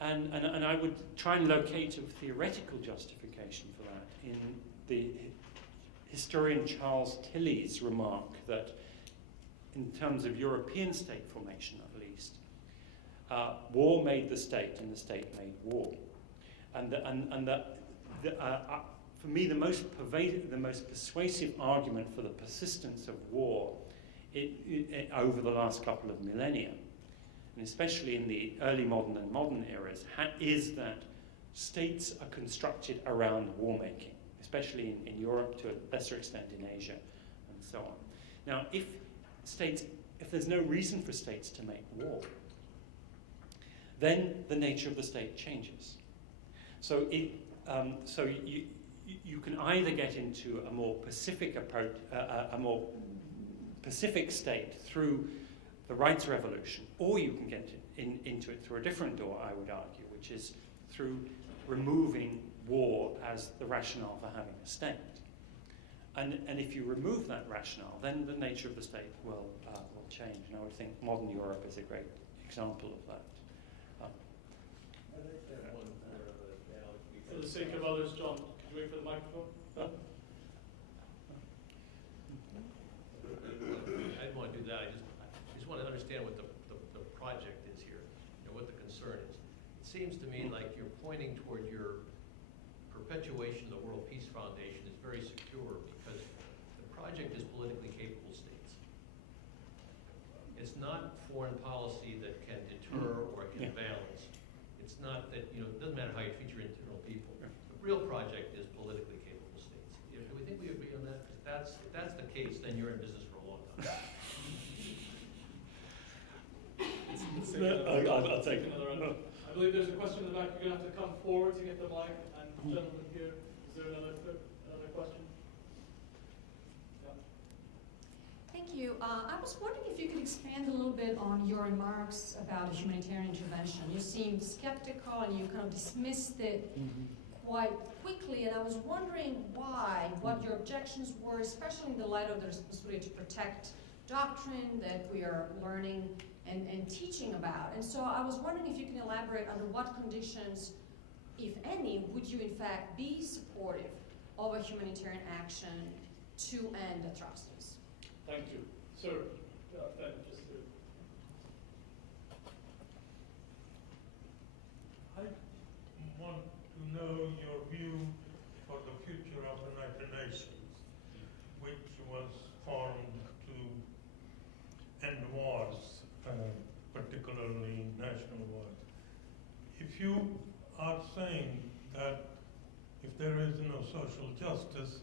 And I would try and locate a theoretical justification for that in the historian Charles Tilley's remark that in terms of European state formation at least, war made the state and the state made war. And for me, the most persuasive argument for the persistence of war over the last couple of millennia, and especially in the early modern and modern eras, is that states are constructed around war making, especially in Europe, to a lesser extent in Asia, and so on. Now, if there's no reason for states to make war, then the nature of the state changes. So you can either get into a more pacific approach, a more pacific state through the rights revolution, or you can get into it through a different door, I would argue, which is through removing war as the rationale for having a state. And if you remove that rationale, then the nature of the state will change. And I would think modern Europe is a great example of that. For the sake of others, John, could you wait for the microphone? I didn't want to do that. I just want to understand what the project is here, what the concern is. It seems to me like you're pointing toward your perpetuation of the World Peace Foundation is very secure because the project is politically capable states. It's not foreign policy that can deter or can balance. It's not that, it doesn't matter how you treat your internal people. The real project is politically capable states. Do we think we agree on that? Because if that's the case, then you're in business for a long time. I'll take another round. I believe there's a question in the back. You're going to have to come forward to get the mic. And gentleman here, is there another question? Yeah. Thank you. I was wondering if you could expand a little bit on your remarks about a humanitarian intervention. You seemed skeptical and you kind of dismissed it quite quickly, and I was wondering why, what your objections were, especially in the light of the responsibility to protect doctrine that we are learning and teaching about. And so I was wondering if you can elaborate under what conditions, if any, would you in fact be supportive of a humanitarian action to end atrocities? Thank you. Sir, I want to know your view for the future of the United Nations, which was formed to end wars, particularly national wars. If you are saying that if there is no social justice,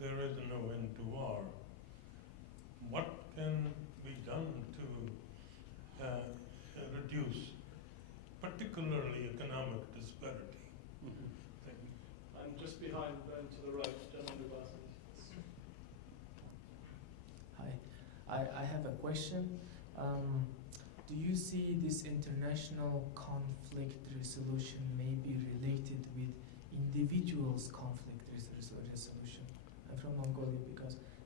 there is no end to war. What can be done to reduce, particularly economic disparity? Thank you. And just behind Ben to the right, gentleman glasses. Hi, I have a question. Do you see this international conflict resolution may be related with individuals' conflict resolution? I'm from Mongolia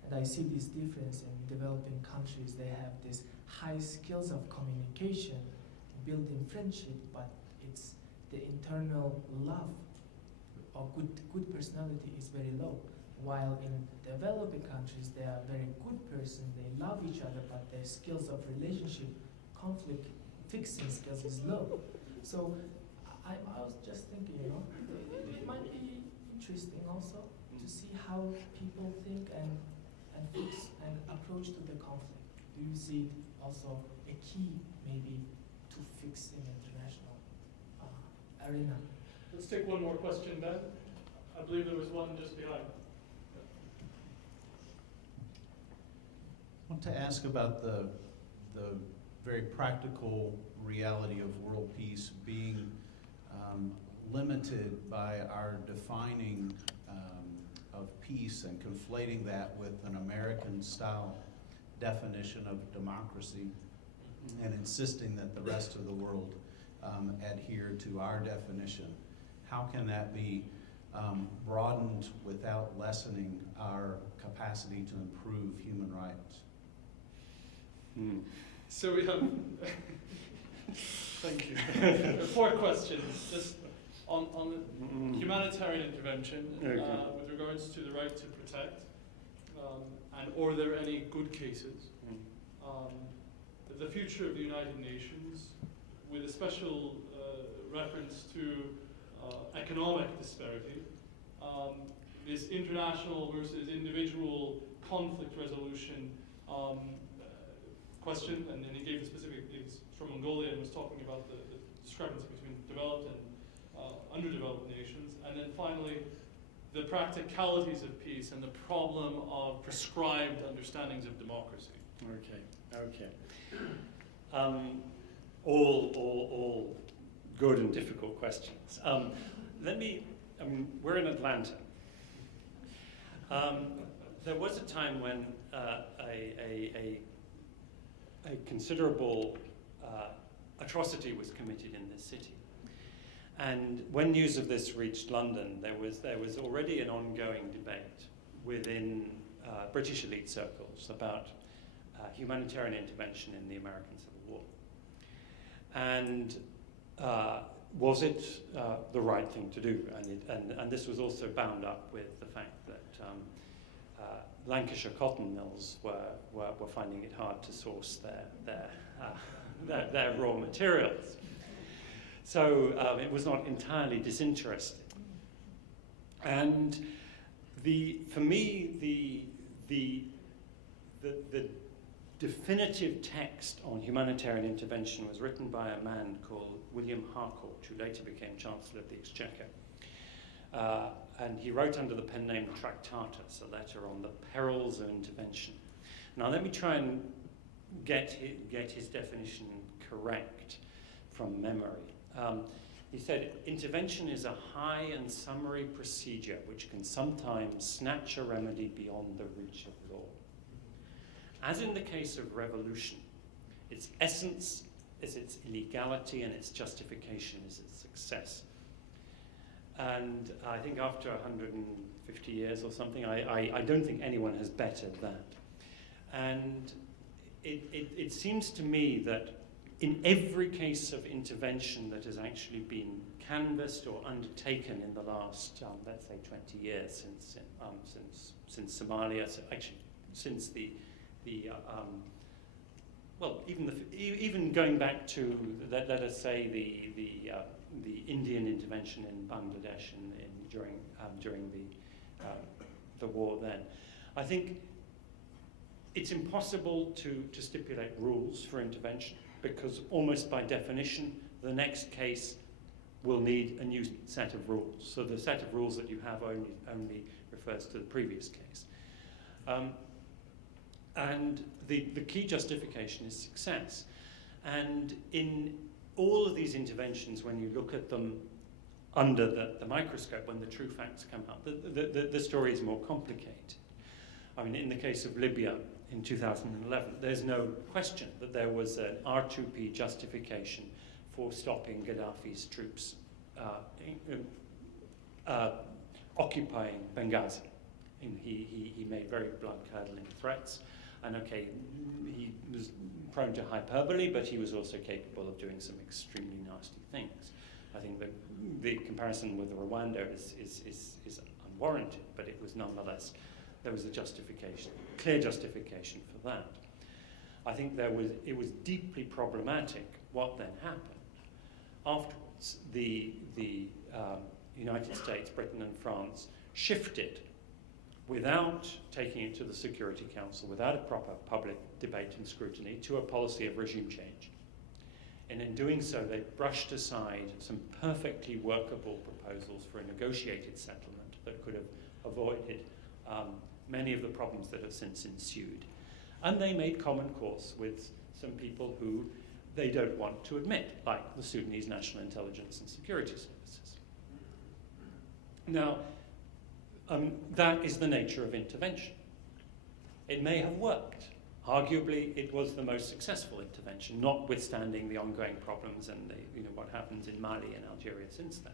and I see this difference in developing countries. They have this high skills of communication, building friendship, but it's the internal love or good personality is very low. While in developing countries, they are very good person, they love each other, but their skills of relationship, conflict, fixing skills is low. So I was just thinking, it might be interesting also to see how people think and fix and approach to the conflict. Do you see it also a key maybe to fixing international arena? Let's take one more question, Ben. I believe there was one just behind. I want to ask about the very practical reality of world peace being limited by our defining of peace and conflating that with an American-style definition of democracy and insisting that the rest of the world adhere to our definition. How can that be broadened without lessening our capacity to improve human rights? So we have, thank you. 4 questions, just on the humanitarian intervention with regards to the right to protect, and are there any good cases? The future of the United Nations, with a special reference to economic disparity, this international versus individual conflict resolution question, and then he gave the specific, he's from Mongolia and was talking about the discrepancy between developed and underdeveloped nations. And then finally, the practicalities of peace and the problem of prescribed understandings of democracy. Okay. All good and difficult questions. We're in Atlanta. There was a time when a considerable atrocity was committed in this city. And when news of this reached London, there was already an ongoing debate within British elite circles about humanitarian intervention in the American Civil War. And was it the right thing to do? And this was also bound up with the fact that Lancashire cotton mills were finding it hard to source their raw materials. So it was not entirely disinterested. And for me, the definitive text on humanitarian intervention was written by a man called William Harcourt, who later became Chancellor of the Exchequer. And he wrote under the pen name Tractatus, a letter on the perils of intervention. Now let me try and get his definition correct from memory. He said, intervention is a high and summary procedure which can sometimes snatch a remedy beyond the reach of law. As in the case of revolution, its essence is its illegality and its justification is its success. And I think after 150 years or something, I don't think anyone has bettered that. And it seems to me that in every case of intervention that has actually been canvassed or undertaken in the last, let's say, 20 years since Somalia, so actually since even going back to let us say the Indian intervention in Bangladesh during the war then, I think it's impossible to stipulate rules for intervention, because almost by definition, the next case will need a new set of rules. So the set of rules that you have only refers to the previous case. And the key justification is success. And in all of these interventions, when you look at them under the microscope, when the true facts come out, the story is more complicated. I mean, in the case of Libya in 2011, there's no question that there was an R2P justification for stopping Gaddafi's troops occupying Benghazi. And he made very blood-curdling threats. And okay, he was prone to hyperbole, but he was also capable of doing some extremely nasty things. I think that the comparison with Rwanda is unwarranted, but it was nonetheless, there was a justification, clear justification for that. I think it was deeply problematic what then happened. Afterwards, the United States, Britain and France shifted without taking it to the Security Council, without a proper public debate and scrutiny, to a policy of regime change. And in doing so, they brushed aside some perfectly workable proposals for a negotiated settlement that could have avoided many of the problems that have since ensued. And they made common cause with some people who they don't want to admit, like the Sudanese National Intelligence and Security Services. Now, that is the nature of intervention. It may have worked. Arguably, it was the most successful intervention, notwithstanding the ongoing problems and what happens in Mali and Algeria since then.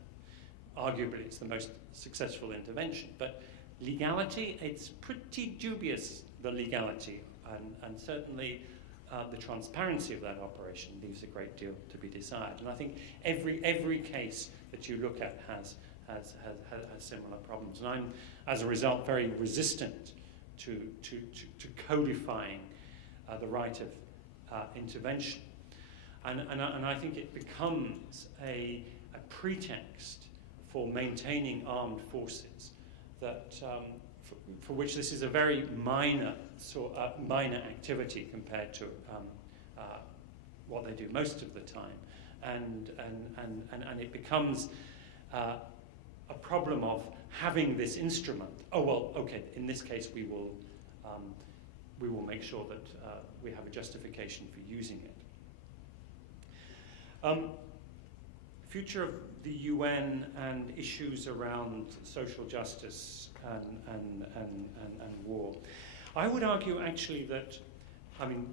Arguably, it's the most successful intervention. But legality, it's pretty dubious, the legality, and certainly the transparency of that operation leaves a great deal to be desired. And I think every case that you look at has similar problems. And I'm, as a result, very resistant to codifying the right of intervention. And I think it becomes a pretext for maintaining armed forces that, for which this is a very minor activity compared to what they do most of the time. And it becomes a problem of having this instrument. Oh, well, okay, in this case we will make sure that we have a justification for using it. Future of the UN and issues around social justice and war. I would argue actually that, I mean,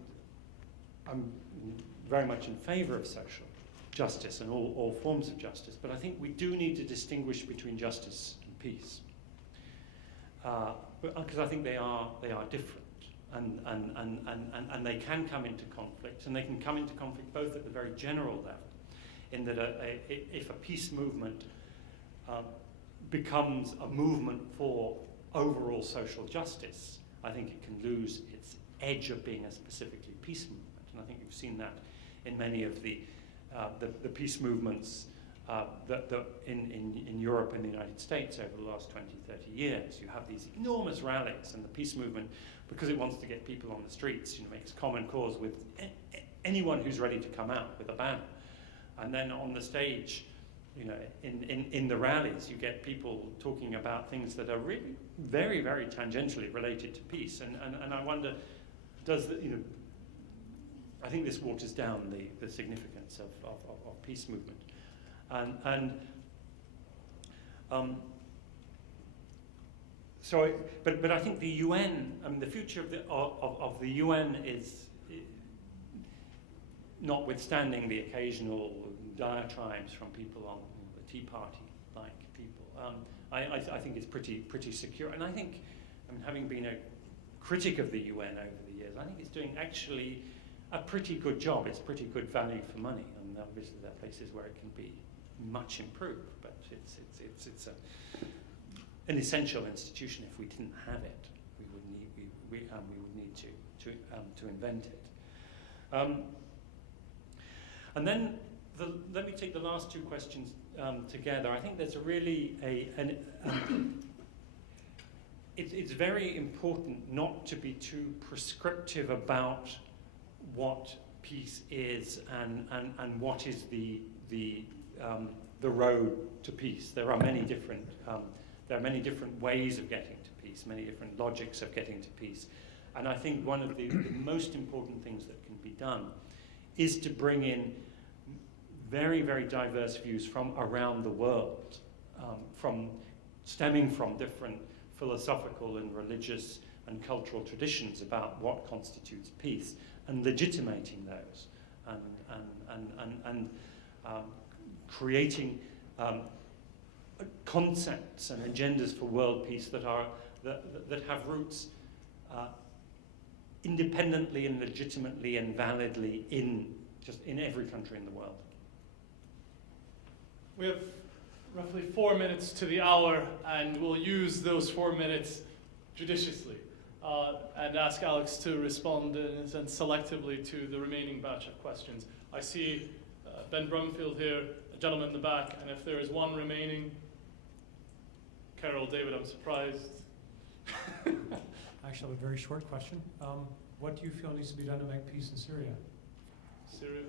I'm very much in favor of social justice and all forms of justice, but I think we do need to distinguish between justice and peace, because I think they are different, and they can come into conflict, and they can come into conflict both at the very general level, in that if a peace movement becomes a movement for overall social justice, I think it can lose its edge of being a specifically peace movement, and I think you've seen that in many of the peace movements in Europe and the United States over the last 20, 30 years. You have these enormous rallies, and the peace movement, because it wants to get people on the streets, makes common cause with anyone who's ready to come out with a banner. And then on the stage, in the rallies, you get people talking about things that are really very, very tangentially related to peace. And I wonder, I think this waters down the significance of peace movement. But I think the UN, the future of the UN is, notwithstanding the occasional diatribes from people on the Tea Party-like people, I think it's pretty secure. And I think, having been a critic of the UN over the years, I think it's doing actually a pretty good job. It's pretty good value for money, and obviously there are places where it can be much improved, but it's an essential institution. If we didn't have it, we would need to invent it. And then let me take the last two questions together. I think there's it's very important not to be too prescriptive about what peace is and what is the road to peace. There are many different there are many different ways of getting to peace, many different logics of getting to peace. And I think one of the most important things that can be done is to bring in very, very diverse views from around the world, stemming from different philosophical and religious and cultural traditions about what constitutes peace, and legitimating those, and creating concepts and agendas for world peace that have roots independently and legitimately and validly in every country in the world. We have roughly 4 minutes to the hour, and we'll use those 4 minutes judiciously and ask Alex to respond and selectively to the remaining batch of questions. I see Ben Brumfield here, a gentleman in the back, and if there is one remaining, Carol, David, I'm surprised. Actually, a very short question. What do you feel needs to be done to make peace in Syria? Syria.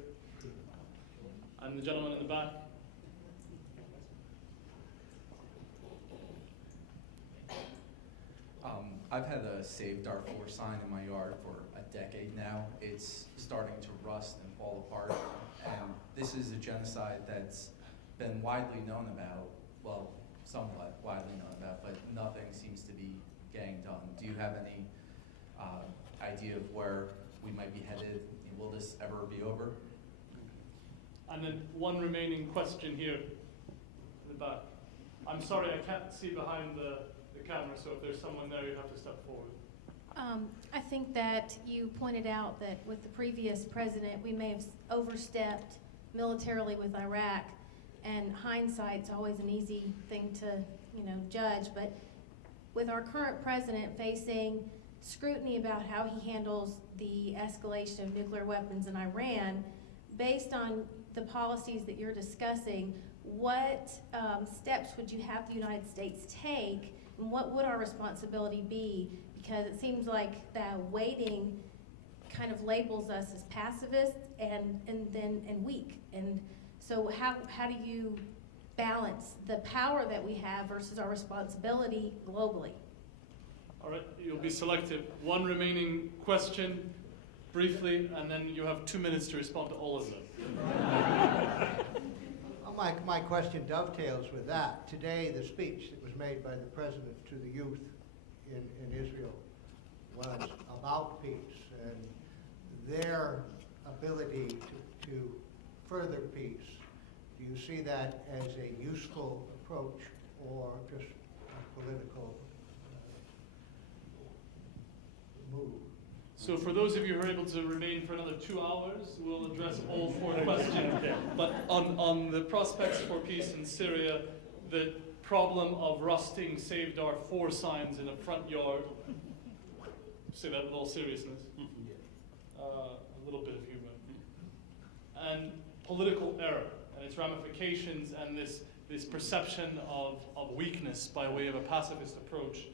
And the gentleman in the back. I've had a Save Darfur sign in my yard for a decade now. It's starting to rust and fall apart. And this is a genocide that's been widely known about, well, somewhat widely known about, but nothing seems to be getting done. Do you have any idea of where we might be headed? Will this ever be over? And then one remaining question here in the back. I'm sorry, I can't see behind the camera, so if there's someone there, you have to step forward. I think that you pointed out that with the previous president, we may have overstepped militarily with Iraq, and hindsight's always an easy thing to, judge. But with our current president facing scrutiny about how he handles the escalation of nuclear weapons in Iran, based on the policies that you're discussing, what steps would you have the United States take, and what would our responsibility be? Because it seems like that waiting kind of labels us as pacifists and weak. And so how do you balance the power that we have versus our responsibility globally? All right, you'll be selective. One remaining question, briefly, and then you have 2 minutes to respond to all of them. My question dovetails with that. Today, the speech that was made by the president to the youth in Israel was about peace and their ability to further peace. Do you see that as a useful approach or just a political move? So for those of you who are able to remain for another 2 hours, we'll address all 4 questions. But on the prospects for peace in Syria, the problem of rusting Save Darfur signs in a front yard, say that with all seriousness, a little bit of humor, and political error and its ramifications, and this perception of weakness by way of a pacifist approach,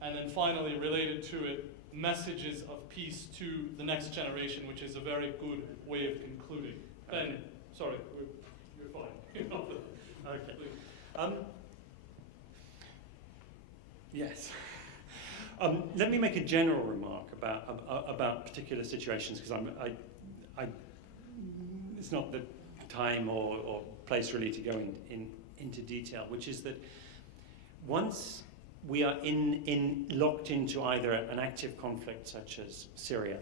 and then finally related to it, messages of peace to the next generation, which is a very good way of concluding. Ben, sorry, you're fine. Okay. Yes. Let me make a general remark about particular situations, because it's not the time or place really to go into detail, which is that once we are locked into either an active conflict such as Syria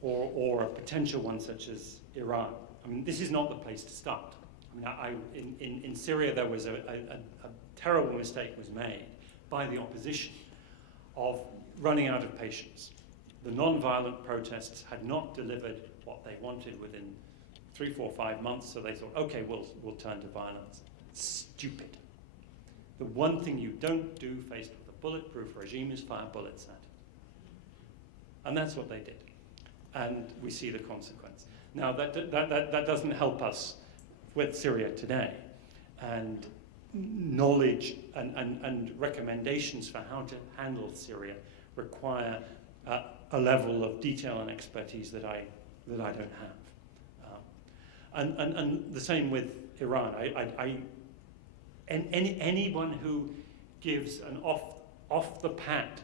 or a potential one such as Iran. I mean, this is not the place to start. I mean, in Syria there was a terrible mistake was made by the opposition of running out of patience. The non-violent protests had not delivered what they wanted within 3, 4, 5 months, so they thought, okay, we'll turn to violence. Stupid. The one thing you don't do faced with a bulletproof regime is fire bullets at it. And that's what they did. And we see the consequence. Now, that doesn't help us with Syria today. And knowledge and recommendations for how to handle Syria require a level of detail and expertise that I don't have. And the same with Iran. Anyone who gives an off the pat,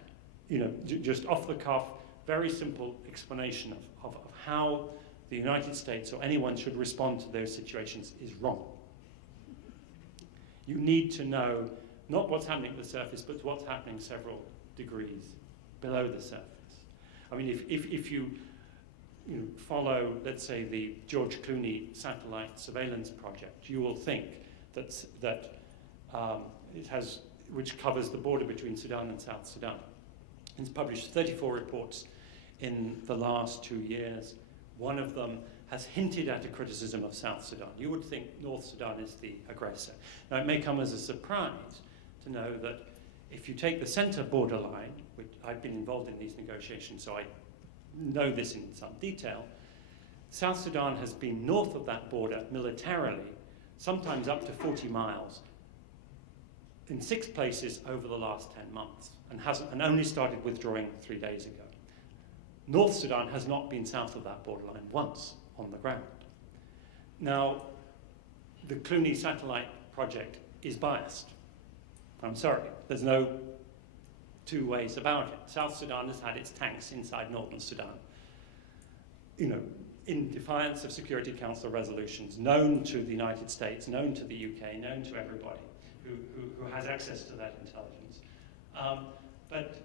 just off the cuff, very simple explanation of how the United States or anyone should respond to those situations is wrong. You need to know not what's happening at the surface, but what's happening several degrees below the surface. I mean, if you follow, let's say, the George Clooney satellite surveillance project, you will think that it has, which covers the border between Sudan and South Sudan. It's published 34 reports in the last 2 years. One of them has hinted at a criticism of South Sudan. You would think North Sudan is the aggressor. Now, it may come as a surprise to know that if you take the center borderline, which I've been involved in these negotiations, so I know this in some detail, South Sudan has been north of that border militarily, sometimes up to 40 miles, in 6 places over the last 10 months, and only started withdrawing 3 days ago. North Sudan has not been south of that borderline once on the ground. Now, the Clooney satellite project is biased. I'm sorry, there's no 2 ways about it. South Sudan has had its tanks inside northern Sudan, in defiance of Security Council resolutions, known to the United States, known to the UK, known to everybody who has access to that intelligence. But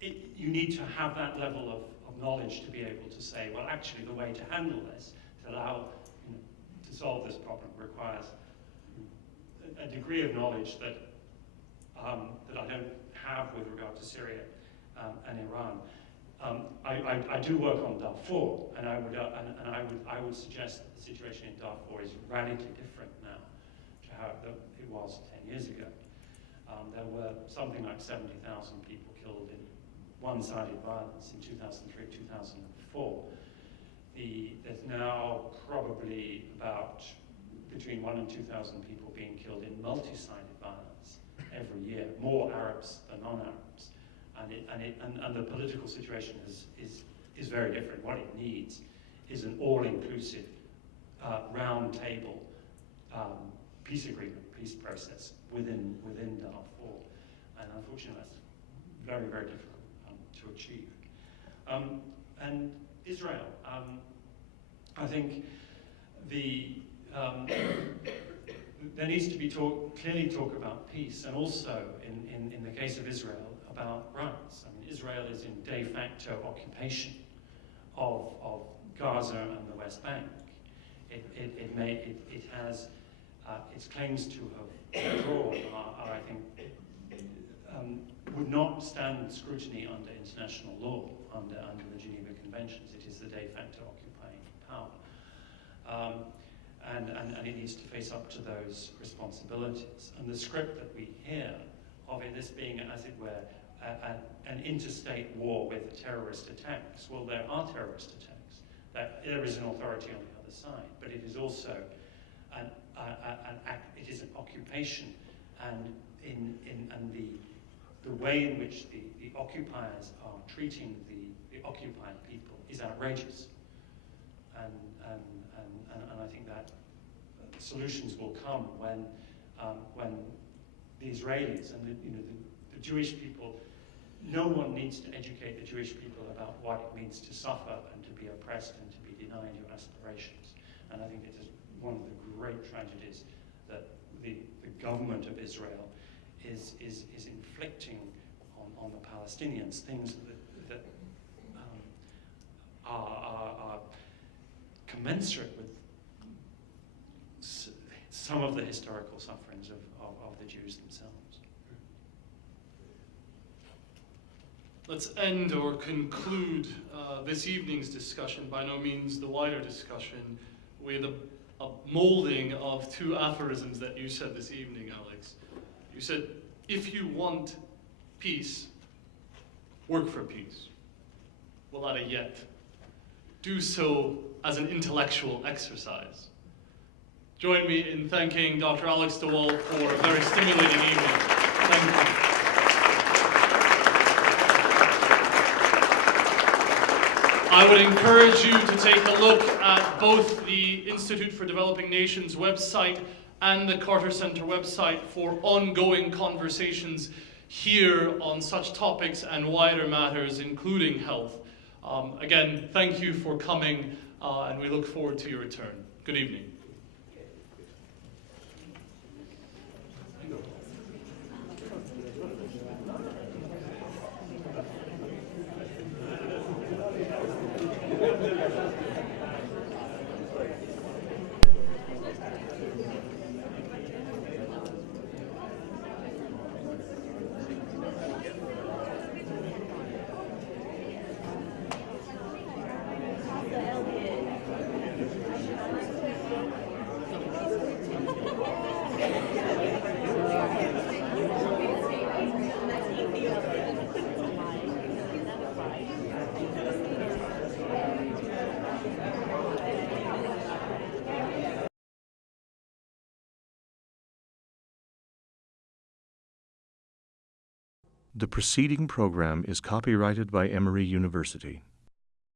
you need to have that level of knowledge to be able to say, well, actually, the way to handle this, to allow, to solve this problem, requires a degree of knowledge that that I don't have with regard to Syria and Iran. I do work on Darfur, and I would suggest that the situation in Darfur is radically different now to how it was 10 years ago. There were something like 70,000 people killed in one-sided violence in 2003, 2004. There's now probably about between 1,000 and 2,000 people being killed in multi-sided violence every year, more Arabs than non-Arabs. And the political situation is very different. What it needs is an all-inclusive round table peace agreement, peace process within Darfur. And unfortunately, that's very, very difficult to achieve. And Israel, I think there needs to be clearly talk about peace, and also in the case of Israel, about rights. I mean, Israel is in de facto occupation of Gaza and the West Bank. It has its claims to have withdrawn are I think would not stand scrutiny under international law, under the Geneva Conventions. It is the de facto occupying power. And it needs to face up to those responsibilities. And the script that we hear of this being, as it were, an interstate war with terrorist attacks. Well, there are terrorist attacks. There is an authority on the other side, but it is also an occupation, and the way in which the occupiers are treating the occupied people is outrageous. And I think that solutions will come when the Israelis and the Jewish people, no one needs to educate the Jewish people about what it means to suffer and to be oppressed and to be denied your aspirations. And I think it is one of the great tragedies that the government of Israel is inflicting on the Palestinians, things that are commensurate with some of the historical sufferings of the Jews themselves. Let's end or conclude this evening's discussion, by no means the wider discussion, with a molding of 2 aphorisms that you said this evening, Alex. You said, if you want peace, work for peace. We'll add a yet. Do so as an intellectual exercise. Join me in thanking Dr. Alex de Waal for a very stimulating evening. Thank you. I would encourage you to take a look at both the Institute for Developing Nations website and the Carter Center website for ongoing conversations here on such topics and wider matters, including health. Again, thank you for coming, and we look forward to your return. Good evening. The preceding program is copyrighted by Emory University.